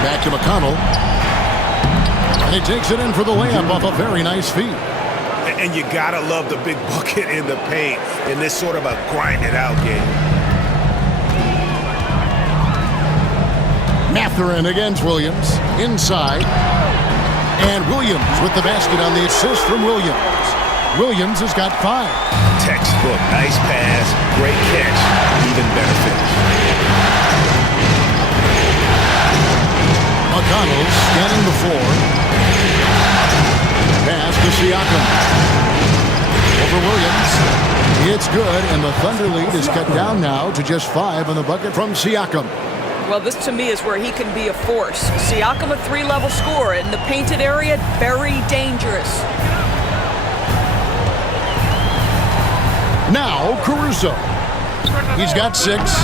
Back to McConnell. And he takes it in for the layup off a very nice feed. And you gotta love the big bucket in the paint in this sort of a grind-it-out game. Mathurin against Williams. Inside. And Williams with the basket on the assist from Williams. Williams has got 5. Textbook, nice pass, great catch, even better finish. McConnell scanning the floor. Pass to Siakam. Over Williams. It's good, and the Thunder lead is cut down now to just 5 on the bucket from Siakam. Well, this to me is where he can be a force. Siakam, a 3-level scorer in the painted area, very dangerous. Now Caruso. He's got 6.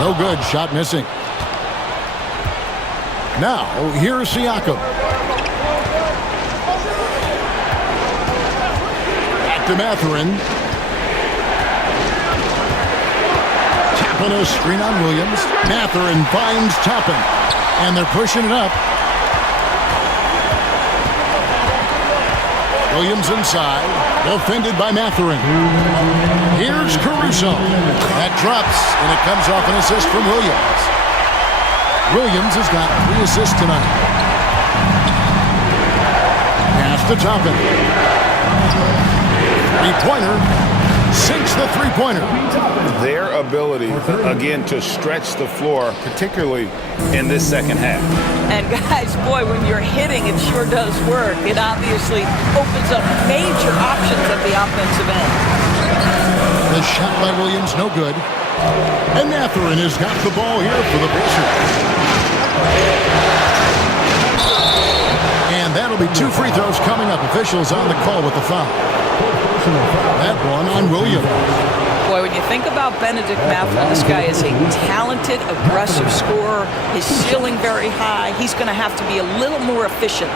No good. Shot missing. Now here's Siakam. Back to Mathurin. Tapping a screen on Williams. Mathurin finds Toppin. And they're pushing it up. Williams inside. Defended by Mathurin. Here's Caruso. That drops, and it comes off an assist from Williams. Williams has got 3 assists tonight. Pass to Toppin. Three-pointer. Sinks the three-pointer. Their ability, again, to stretch the floor, particularly in this second half. And guys, boy, when you're hitting, it sure does work. It obviously opens up major options at the offensive end. The shot by Williams, no good. And Mathurin has got the ball here for the Pacers. And that'll be 2 free throws coming up. Officials on the call with the foul. That one on Williams. Boy, when you think about Benedict Mathurin, this guy is a talented, aggressive scorer. His ceiling very high. He's going to have to be a little more efficient.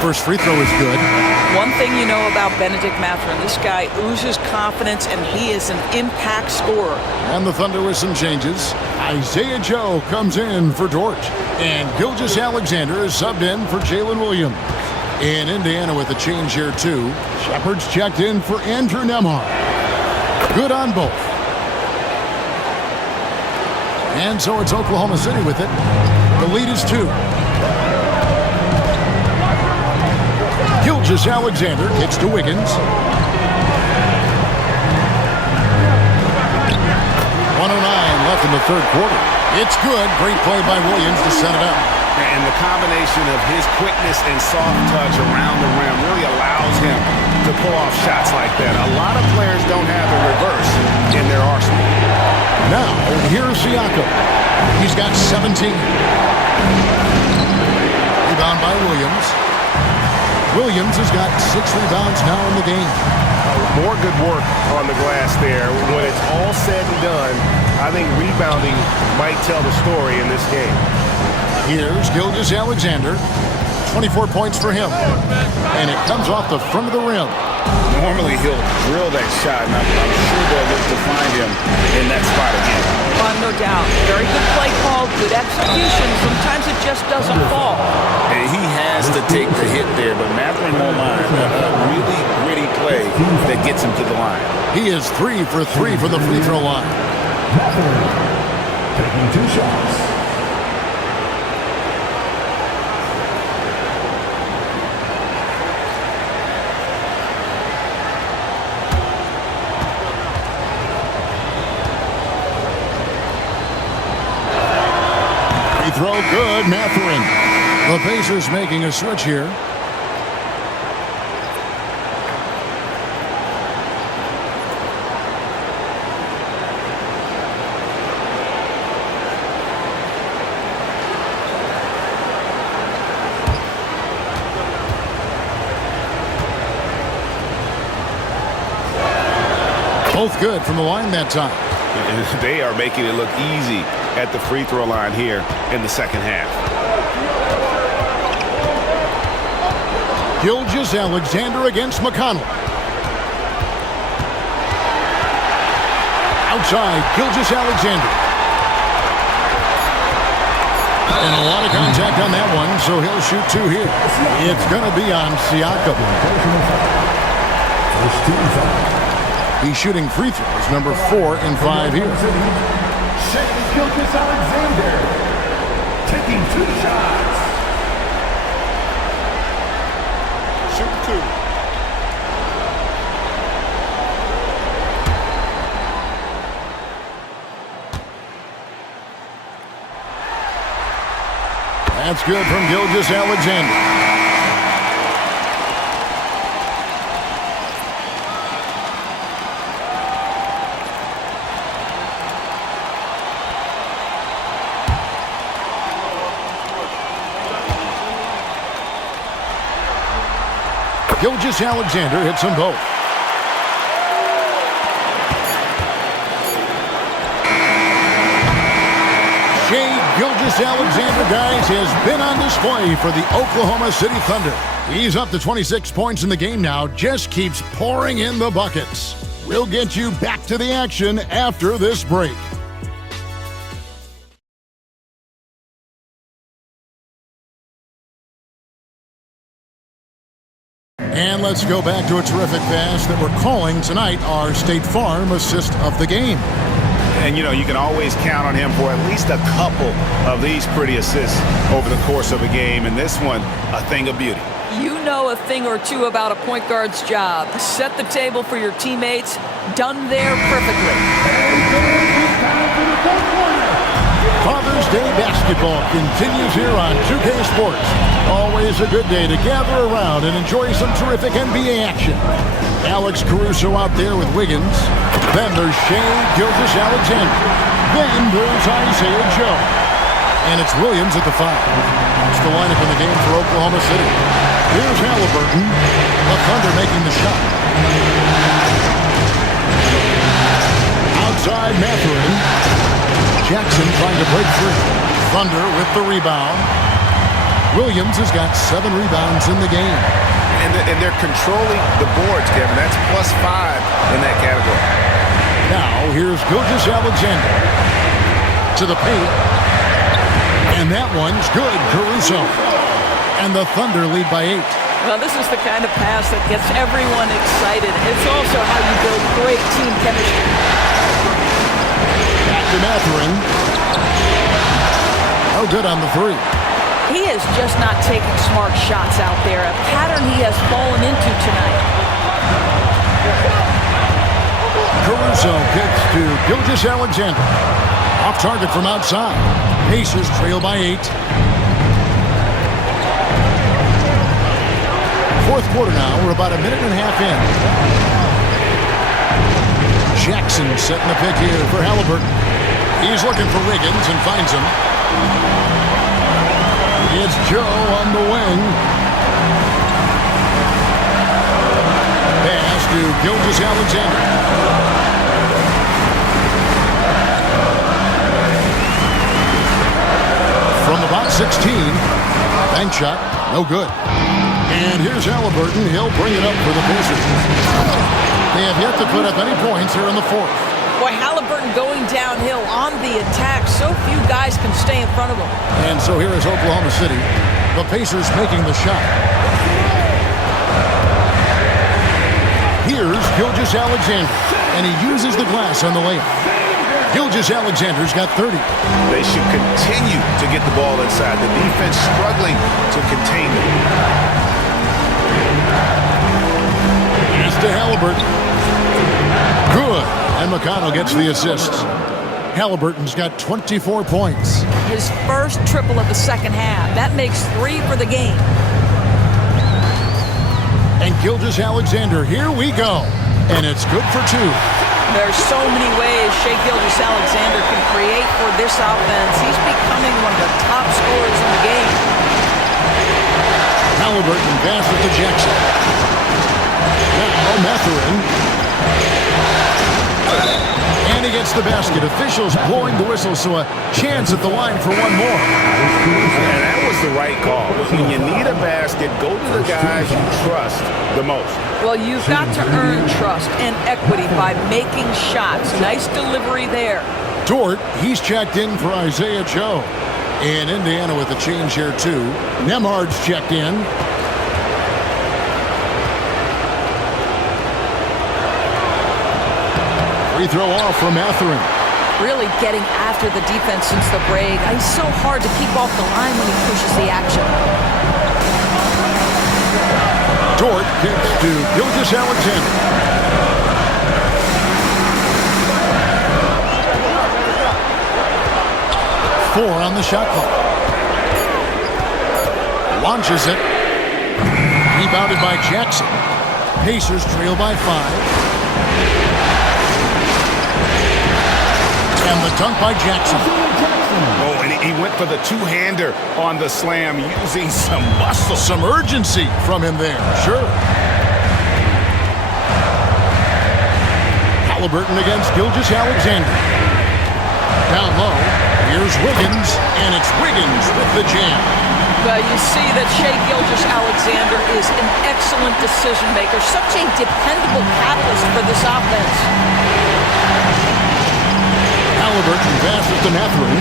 First free throw is good. One thing you know about Benedict Mathurin, this guy oozes confidence, and he is an impact scorer. And the Thunder with some changes. Isaiah Joe comes in for Dort. And Gilgeous-Alexander is subbed in for Jalen Williams. In Indiana with a change here, too. Shepard's checked in for Andrew Nembhard. Good on both. And so it's Oklahoma City with it. The lead is 2. Gilgeous-Alexander gets to Wiggins. 109 left in the third quarter. It's good. Great play by Williams to set it up. And the combination of his quickness and soft touch around the rim really allows him to pull off shots like that. A lot of players don't have the reverse in their arsenal. Now, here's Siakam. He's got 17. Rebound by Williams. Williams has got 6 rebounds now in the game. More good work on the glass there. When it's all said and done, I think rebounding might tell the story in this game. Here's Gilgeous-Alexander. 24 points for him. And it comes off the front of the rim. Normally he'll drill that shot, and I'm sure they'll look to find him in that spot again. No doubt. Very good play call, good execution. Sometimes it just doesn't fall. And he has to take the hit there, but Mathurin won't mind. A really gritty play that gets him to the line. He is 3 for 3 for the free throw line. Mathurin taking 2 shots. Throw good, Mathurin. The Pacers making a switch here. Both good from the line that time. They are making it look easy at the free throw line here in the second half. Gilgeous-Alexander against McConnell. Outside, Gilgeous-Alexander. And a lot of contact on that one, so he'll shoot 2 here. It's going to be on Siakam. He's shooting free throws, number 4 and 5 here. Gilgeous-Alexander taking 2 shots. Shoot 2. That's good from Gilgeous-Alexander. Gilgeous-Alexander hits them both. Shai Gilgeous-Alexander, guys, has been on display for the Oklahoma City Thunder. He's up to 26 points in the game now, just keeps pouring in the buckets. We'll get you back to the action after this break. And let's go back to a terrific pass that we're calling tonight our State Farm assist of the game. And, you know, you can always count on him for at least a couple of these pretty assists over the course of a game. And this one, a thing of beauty. You know a thing or two about a point guard's job. Set the table for your teammates. Done there perfectly. Father's Day basketball continues here on 2K Sports. Always a good day to gather around and enjoy some terrific NBA action. Alex Caruso out there with Wiggins. Then there's Shea Gilgeous-Alexander. Then there's Isaiah Joe. And it's Williams at the 5. It's the lineup in the game for Oklahoma City. Here's Halliburton. The Thunder making the shot. Outside Mathurin. Jackson trying to break free. Thunder with the rebound. Williams has got 7 rebounds in the game. And they're controlling the boards, Kevin. That's +5 in that category. Now, here's Gilgeous-Alexander to the paint. And that one's good, Caruso. And the Thunder lead by 8. Well, this is the kind of pass that gets everyone excited. It's also how you build great team chemistry. Back to Mathurin. Oh, good on the 3. He is just not taking smart shots out there, a pattern he has fallen into tonight. Caruso kicks to Gilgeous-Alexander. Off target from outside. Pacers trail by 8. Fourth quarter now. We're about a minute and a half in. Jackson setting the pick here for Halliburton. He's looking for Wiggins and finds him. It's Joe on the wing. Pass to Gilgeous-Alexander. From about 16. Bank shot. No good. And here's Halliburton. He'll bring it up for the Pacers. They have yet to put up any points here in the 4th. Boy, Halliburton going downhill on the attack. So few guys can stay in front of him. And so here is Oklahoma City. The Pacers making the shot. Here's Gilgeous-Alexander. And he uses the glass on the layup. Gilgeous-Alexander's got 30. They should continue to get the ball inside. The defense struggling to contain it. Pass to Halliburton. Good. And McConnell gets the assist. Halliburton's got 24 points. His first triple of the second half. That makes 3 for the game. And Gilgeous-Alexander, here we go. And it's good for 2. There's so many ways Shea Gilgeous-Alexander can create for this offense. He's becoming one of the top scorers in the game. Halliburton passes to Jackson. Now Mathurin. And he gets the basket. Officials blowing the whistle, so a chance at the line for one more. And that was the right call. When you need a basket, go to the guys you trust the most. Well, you've got to earn trust and equity by making shots. Nice delivery there. Dort, he's checked in for Isaiah Joe. And Indiana with a change here, too. Nemhard's checked in. Free throw off from Mathurin. Really getting after the defense since the break. He's so hard to keep off the line when he pushes the action. Dort kicks to Gilgeous-Alexander. Four on the shot clock. Launches it. Rebounded by Jackson. Pacers trail by 5. And the dunk by Jackson. Oh, and he went for the two-hander on the slam, using some muscle. Some urgency from him there, sure. Halliburton against Gilgeous-Alexander. Down low, here's Wiggins, and it's Wiggins with the jam. Well, you see that Shea Gilgeous-Alexander is an excellent decision maker, such a dependable catalyst for this offense. Halliburton passes to Mathurin.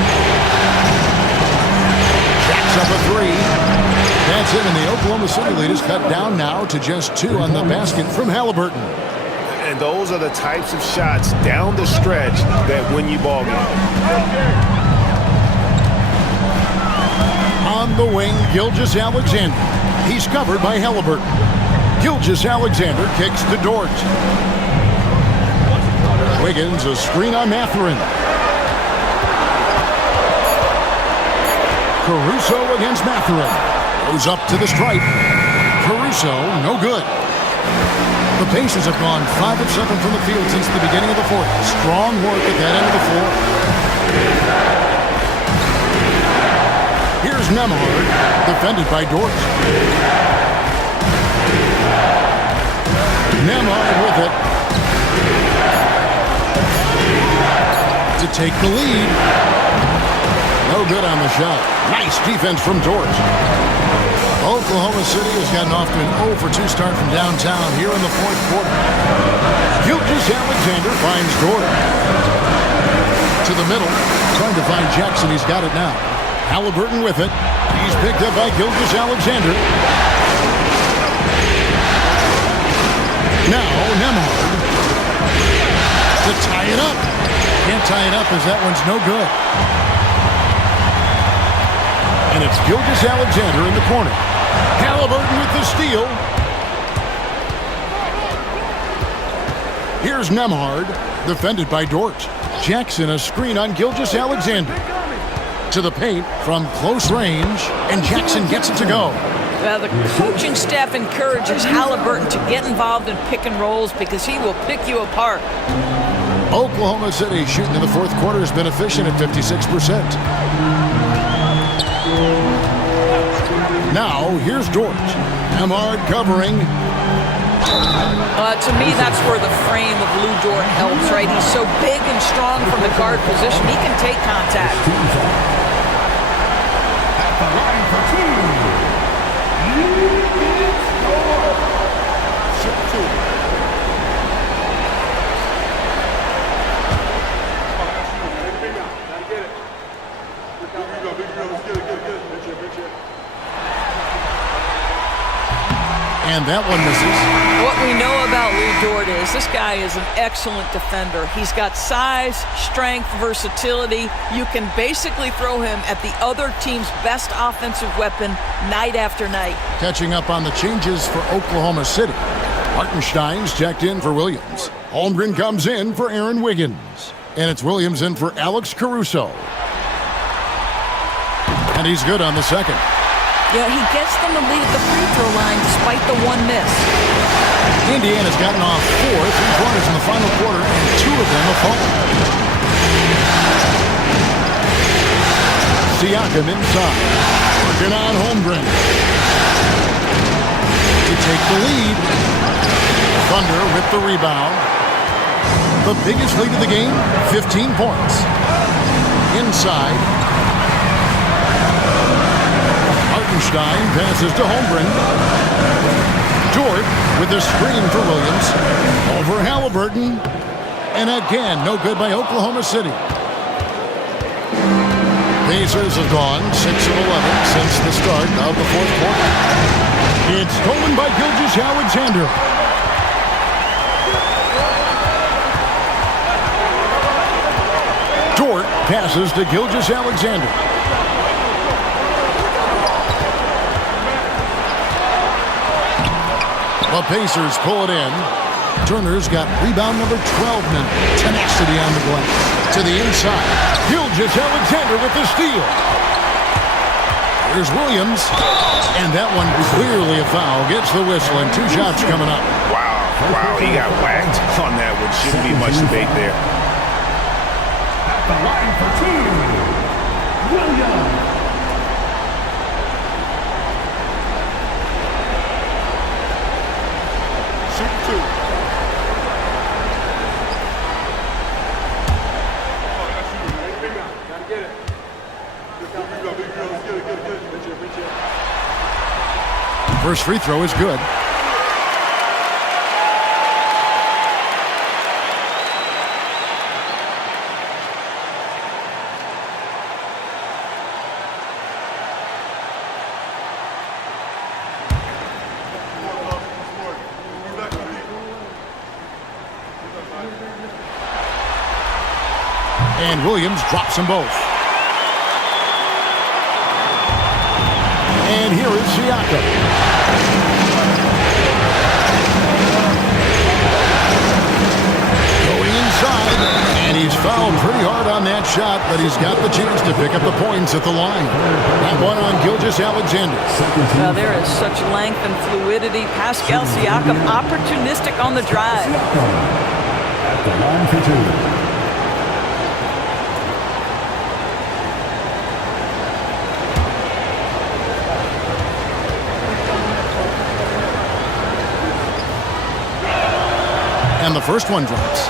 Jacks up a 3. That's points in, and the Oklahoma City lead is cut down now to just 2 on the basket from Halliburton. And those are the types of shots down the stretch that win you ball games. On the wing, Gilgeous-Alexander. He's covered by Halliburton. Gilgeous-Alexander kicks to Dort. Wiggins, a screen on Mathurin. Caruso against Mathurin. Goes up to the stripe. Caruso, no good. The Pacers have gone 5 of 7 from the field since the beginning of the fourth. Strong work at that end of the floor. Here's Nembhard, defended by Dort. Nembhard with it. To take the lead. No good on the shot. Nice defense from Dort. Oklahoma City has gotten off to an 0 for 2 start from downtown here in the fourth quarter. Gilgeous-Alexander finds Dort. To the middle, trying to find Jackson. He's got it now. Halliburton with it. He's picked up by Gilgeous-Alexander. Now Nembhard to tie it up. Can't tie it up as that one's no good. And it's Gilgeous-Alexander in the corner. Halliburton with the steal. Here's Nembhard, defended by Dort. Jackson, a screen on Gilgeous-Alexander. To the paint from close range, and Jackson gets it to go. The coaching staff encourages Halliburton to get involved in pick and rolls because he will pick you apart. Oklahoma City shooting in the fourth quarter has been efficient at 56%. Now, here's Dort. Nembhard covering. To me, that's where the frame of Lou Dort helps, right? He's so big and strong from the guard position. He can take contact. At the line for 2, Lynx score. Shoot 2. And that one misses. What we know about Lou Dort is this guy is an excellent defender. He's got size, strength, versatility. You can basically throw him at the other team's best offensive weapon night after night. Catching up on the changes for Oklahoma City. Hartenstein's checked in for Williams. Holmgren comes in for Aaron Wiggins. And it's Williams in for Alex Caruso. And he's good on the second. Yeah, he gets them to lead the free throw line despite the one miss. Indiana's gotten off 4 3-pointers in the final quarter, and 2 of them have fallen. Siakam inside. Working on Holmgren. To take the lead. Thunder with the rebound. The biggest lead of the game, 15 points. Inside. Hartenstein passes to Holmgren. Dort with a screen for Williams. Over Halliburton. And again, no good by Oklahoma City. Pacers have gone 6 of 11 since the start of the fourth quarter. It's stolen by Gilgeous-Alexander. Dort passes to Gilgeous-Alexander. The Pacers pull it in. Turner's got rebound number 12 now. Tenacity on the glass. To the inside. Gilgeous-Alexander with the steal. Here's Williams. And that one clearly a foul. Gets the whistle and 2 shots coming up. Wow, he got whacked on that one. Shouldn't be much debate there. At the line for 2, Williams. First free throw is good. And Williams drops them both. And here is Siakam. Going inside, and he's fouled pretty hard on that shot, but he's got the chance to pick up the points at the line. That one on Gilgeous-Alexander. Well, there is such length and fluidity. Pascal Siakam opportunistic on the drive. At the line for two. And the first one drops.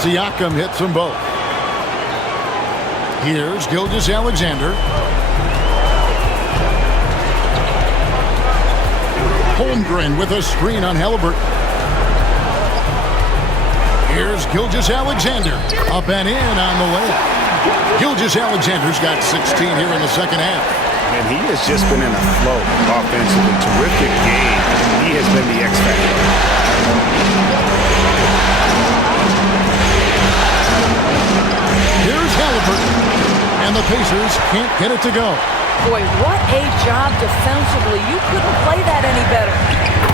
Siakam hits them both. Here's Gilgeous-Alexander. Holmgren with a screen on Halliburton. Here's Gilgeous-Alexander. Up and in on the layup. Gilgeous-Alexander's got 16 here in the second half. And he has just been in a flow offensively. Terrific game. He has been the X factor. Here's Halliburton. And the Pacers can't get it to go. Boy, what a job defensively. You couldn't play that any better.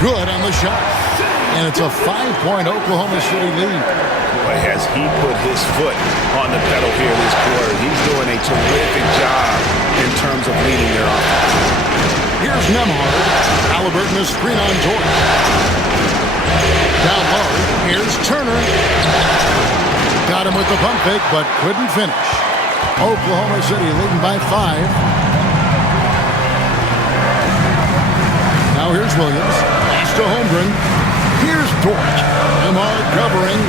Good on the shot. And it's a 5-point Oklahoma City lead. Boy, has he put his foot on the pedal here this quarter. He's doing a terrific job in terms of leading their offense. Here's Nembhard. Halliburton a screen on George. Down low. Here's Turner. Got him with the pump fake, but couldn't finish. Oklahoma City leading by 5. Now here's Williams. Pass to Holmgren. Here's Dort. Nembhard covering.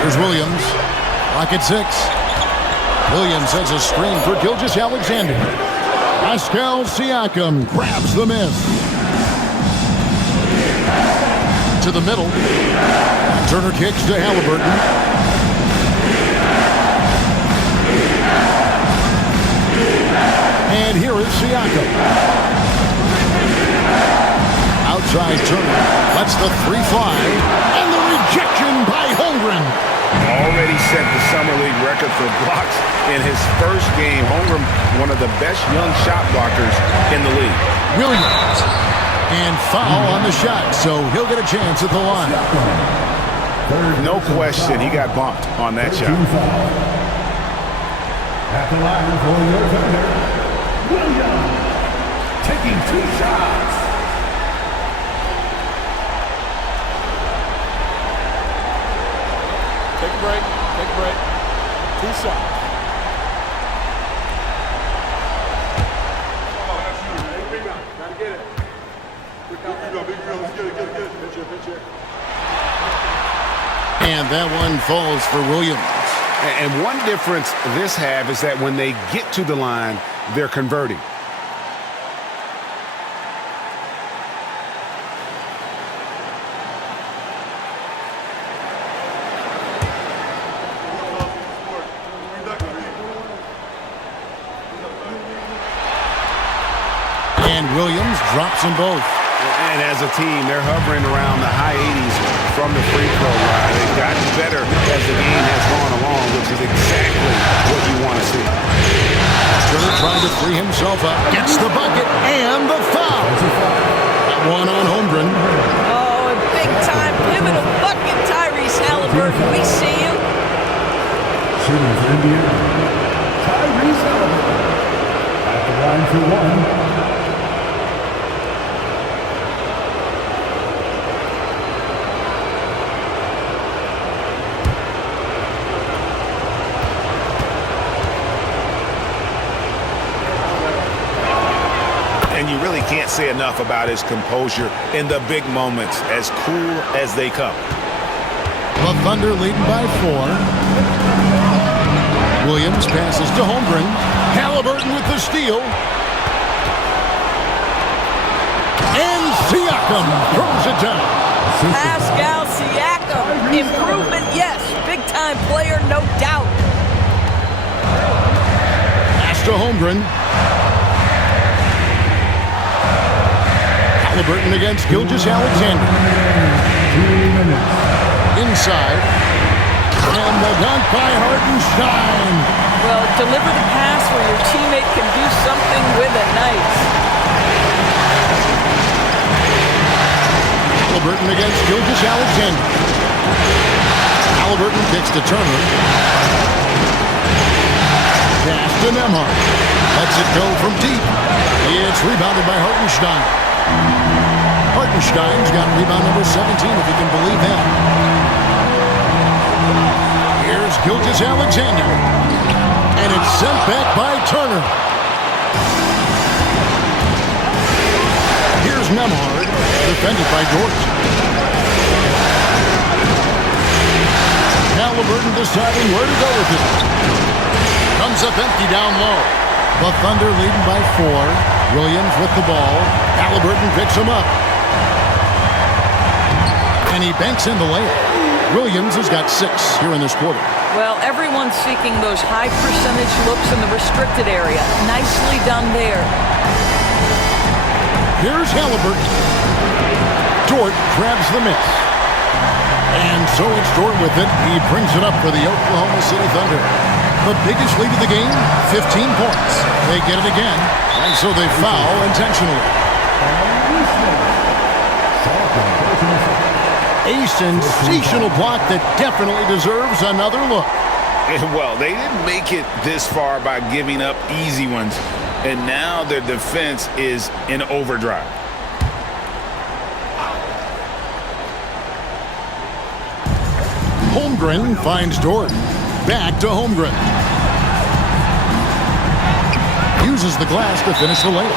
Here's Williams. Clock at 6. Williams has a screen for Gilgeous-Alexander. Pascal Siakam grabs the miss. To the middle. Turner kicks to Halliburton. And here is Siakam. Outside Turner. Lets the three fly. And the rejection by Holmgren. Already set the Summer League record for blocks in his first game. Holmgren, one of the best young shot blockers in the league. Williams. And foul on the shot, so he'll get a chance at the line. No question, he got bumped on that shot. At the line for your defender, Williams, taking 2 shots. Take a break. Take a break. 2 shots. Gotta get it. Big And that one falls for Williams. And one difference this half is that when they get to the line, they're converting. And Williams drops them both. And as a team, they're hovering around the high 80s from the free throw line. They've gotten better as the game has gone along, which is exactly what you want to see. Turner trying to free himself up. Gets the bucket and the foul. That one on Holmgren. Oh, a big-time pivotal bucket, Tyrese Halliburton. We see you. Shooting for Indiana, Tyrese Halliburton. At the line for 1. And you really can't say enough about his composure in the big moments, as cool as they come. The Thunder leading by 4. Williams passes to Holmgren. Halliburton with the steal. And Siakam throws it down. Pascal Siakam. Improvement, yes. Big-time player, no doubt. Pass to Holmgren. Halliburton against Gilgeous-Alexander. Inside. And the dunk by Hartenstein. Well, deliver the pass where your teammate can do something with it. Nice. Halliburton against Gilgeous-Alexander. Halliburton kicks to Turner. Pass to Nembhard. Lets it go from deep. It's rebounded by Hartenstein. Hartenstein's got rebound number 17, if you can believe that. Here's Gilgeous-Alexander. And it's sent back by Turner. Here's Nembhard, defended by Dort. Halliburton deciding where to go with it. Comes up empty down low. The Thunder leading by 4. Williams with the ball. Halliburton picks him up. And he banks in the layup. Williams has got 6 here in this quarter. Well, everyone's seeking those high percentage looks in the restricted area. Nicely done there. Here's Halliburton. Dort grabs the miss. And so it's Dort with it. He brings it up for the Oklahoma City Thunder. The biggest lead of the game, 15 points. They get it again, and so they foul intentionally. A sensational block that definitely deserves another look. Well, they didn't make it this far by giving up easy ones, and now their defense is in overdrive. Holmgren finds Dort. Back to Holmgren. Uses the glass to finish the layup.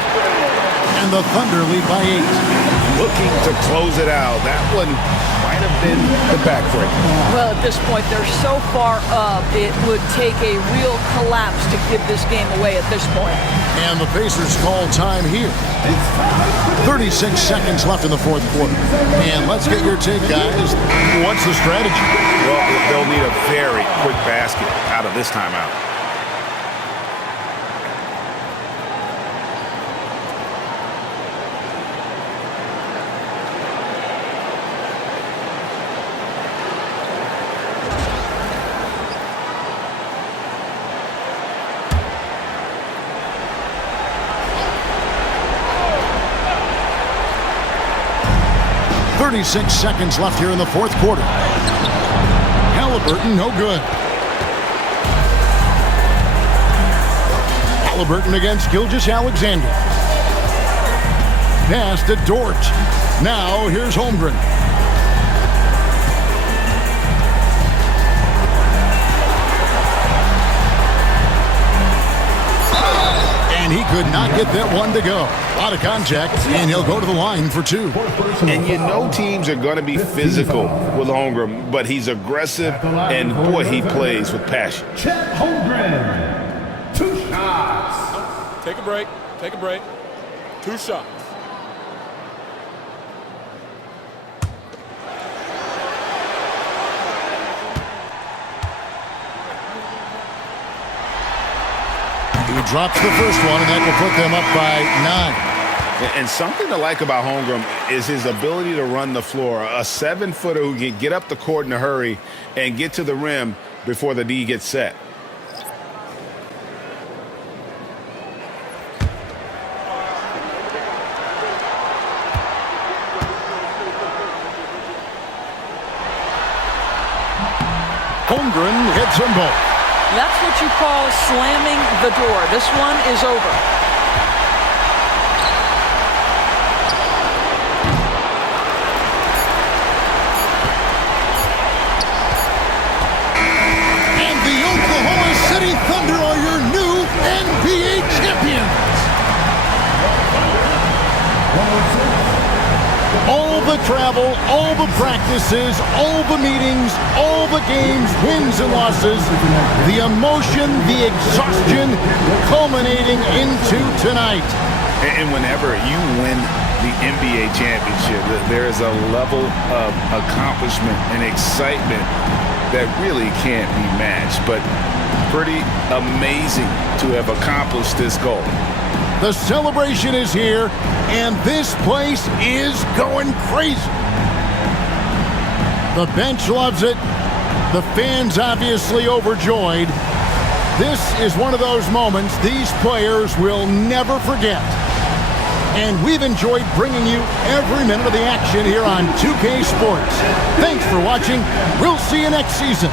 And the Thunder lead by 8. Looking to close it out. That one might have been the backbreak. Well, at this point, they're so far up, it would take a real collapse to give this game away at this point. And the Pacers call time here. 36 seconds left in the fourth quarter. And let's get your take, guys. What's the strategy? Well, they'll need a very quick basket out of this timeout. .36 seconds left here in the fourth quarter. Halliburton, no good. Halliburton against Gilgeous-Alexander. Pass to Dort. Now here's Holmgren. And he could not get that one to go. A lot of contact, and he'll go to the line for 2. And you know teams are going to be physical with Holmgren, but he's aggressive, and boy, he plays with passion. Chet Holmgren, 2 shots. Take a break. Take a break. 2 shots. He drops the first one, and that will put them up by 9. And something to like about Holmgren is his ability to run the floor. A 7-footer who can get up the court in a hurry and get to the rim before the D gets set. Holmgren hits them both. That's what you call slamming the door. This one is over. And the Oklahoma City Thunder are your new NBA champions. All the travel, all the practices, all the meetings, all the games, wins and losses, the emotion, the exhaustion culminating into tonight. And whenever you win the NBA championship. There is a level of accomplishment and excitement that really can't be matched, but pretty amazing to have accomplished this goal. The celebration is here, and this place is going crazy. The bench loves it. The fans obviously overjoyed. This is one of those moments these players will never forget. And we've enjoyed bringing you every minute of the action here on 2K Sports. Thanks for watching. We'll see you next season.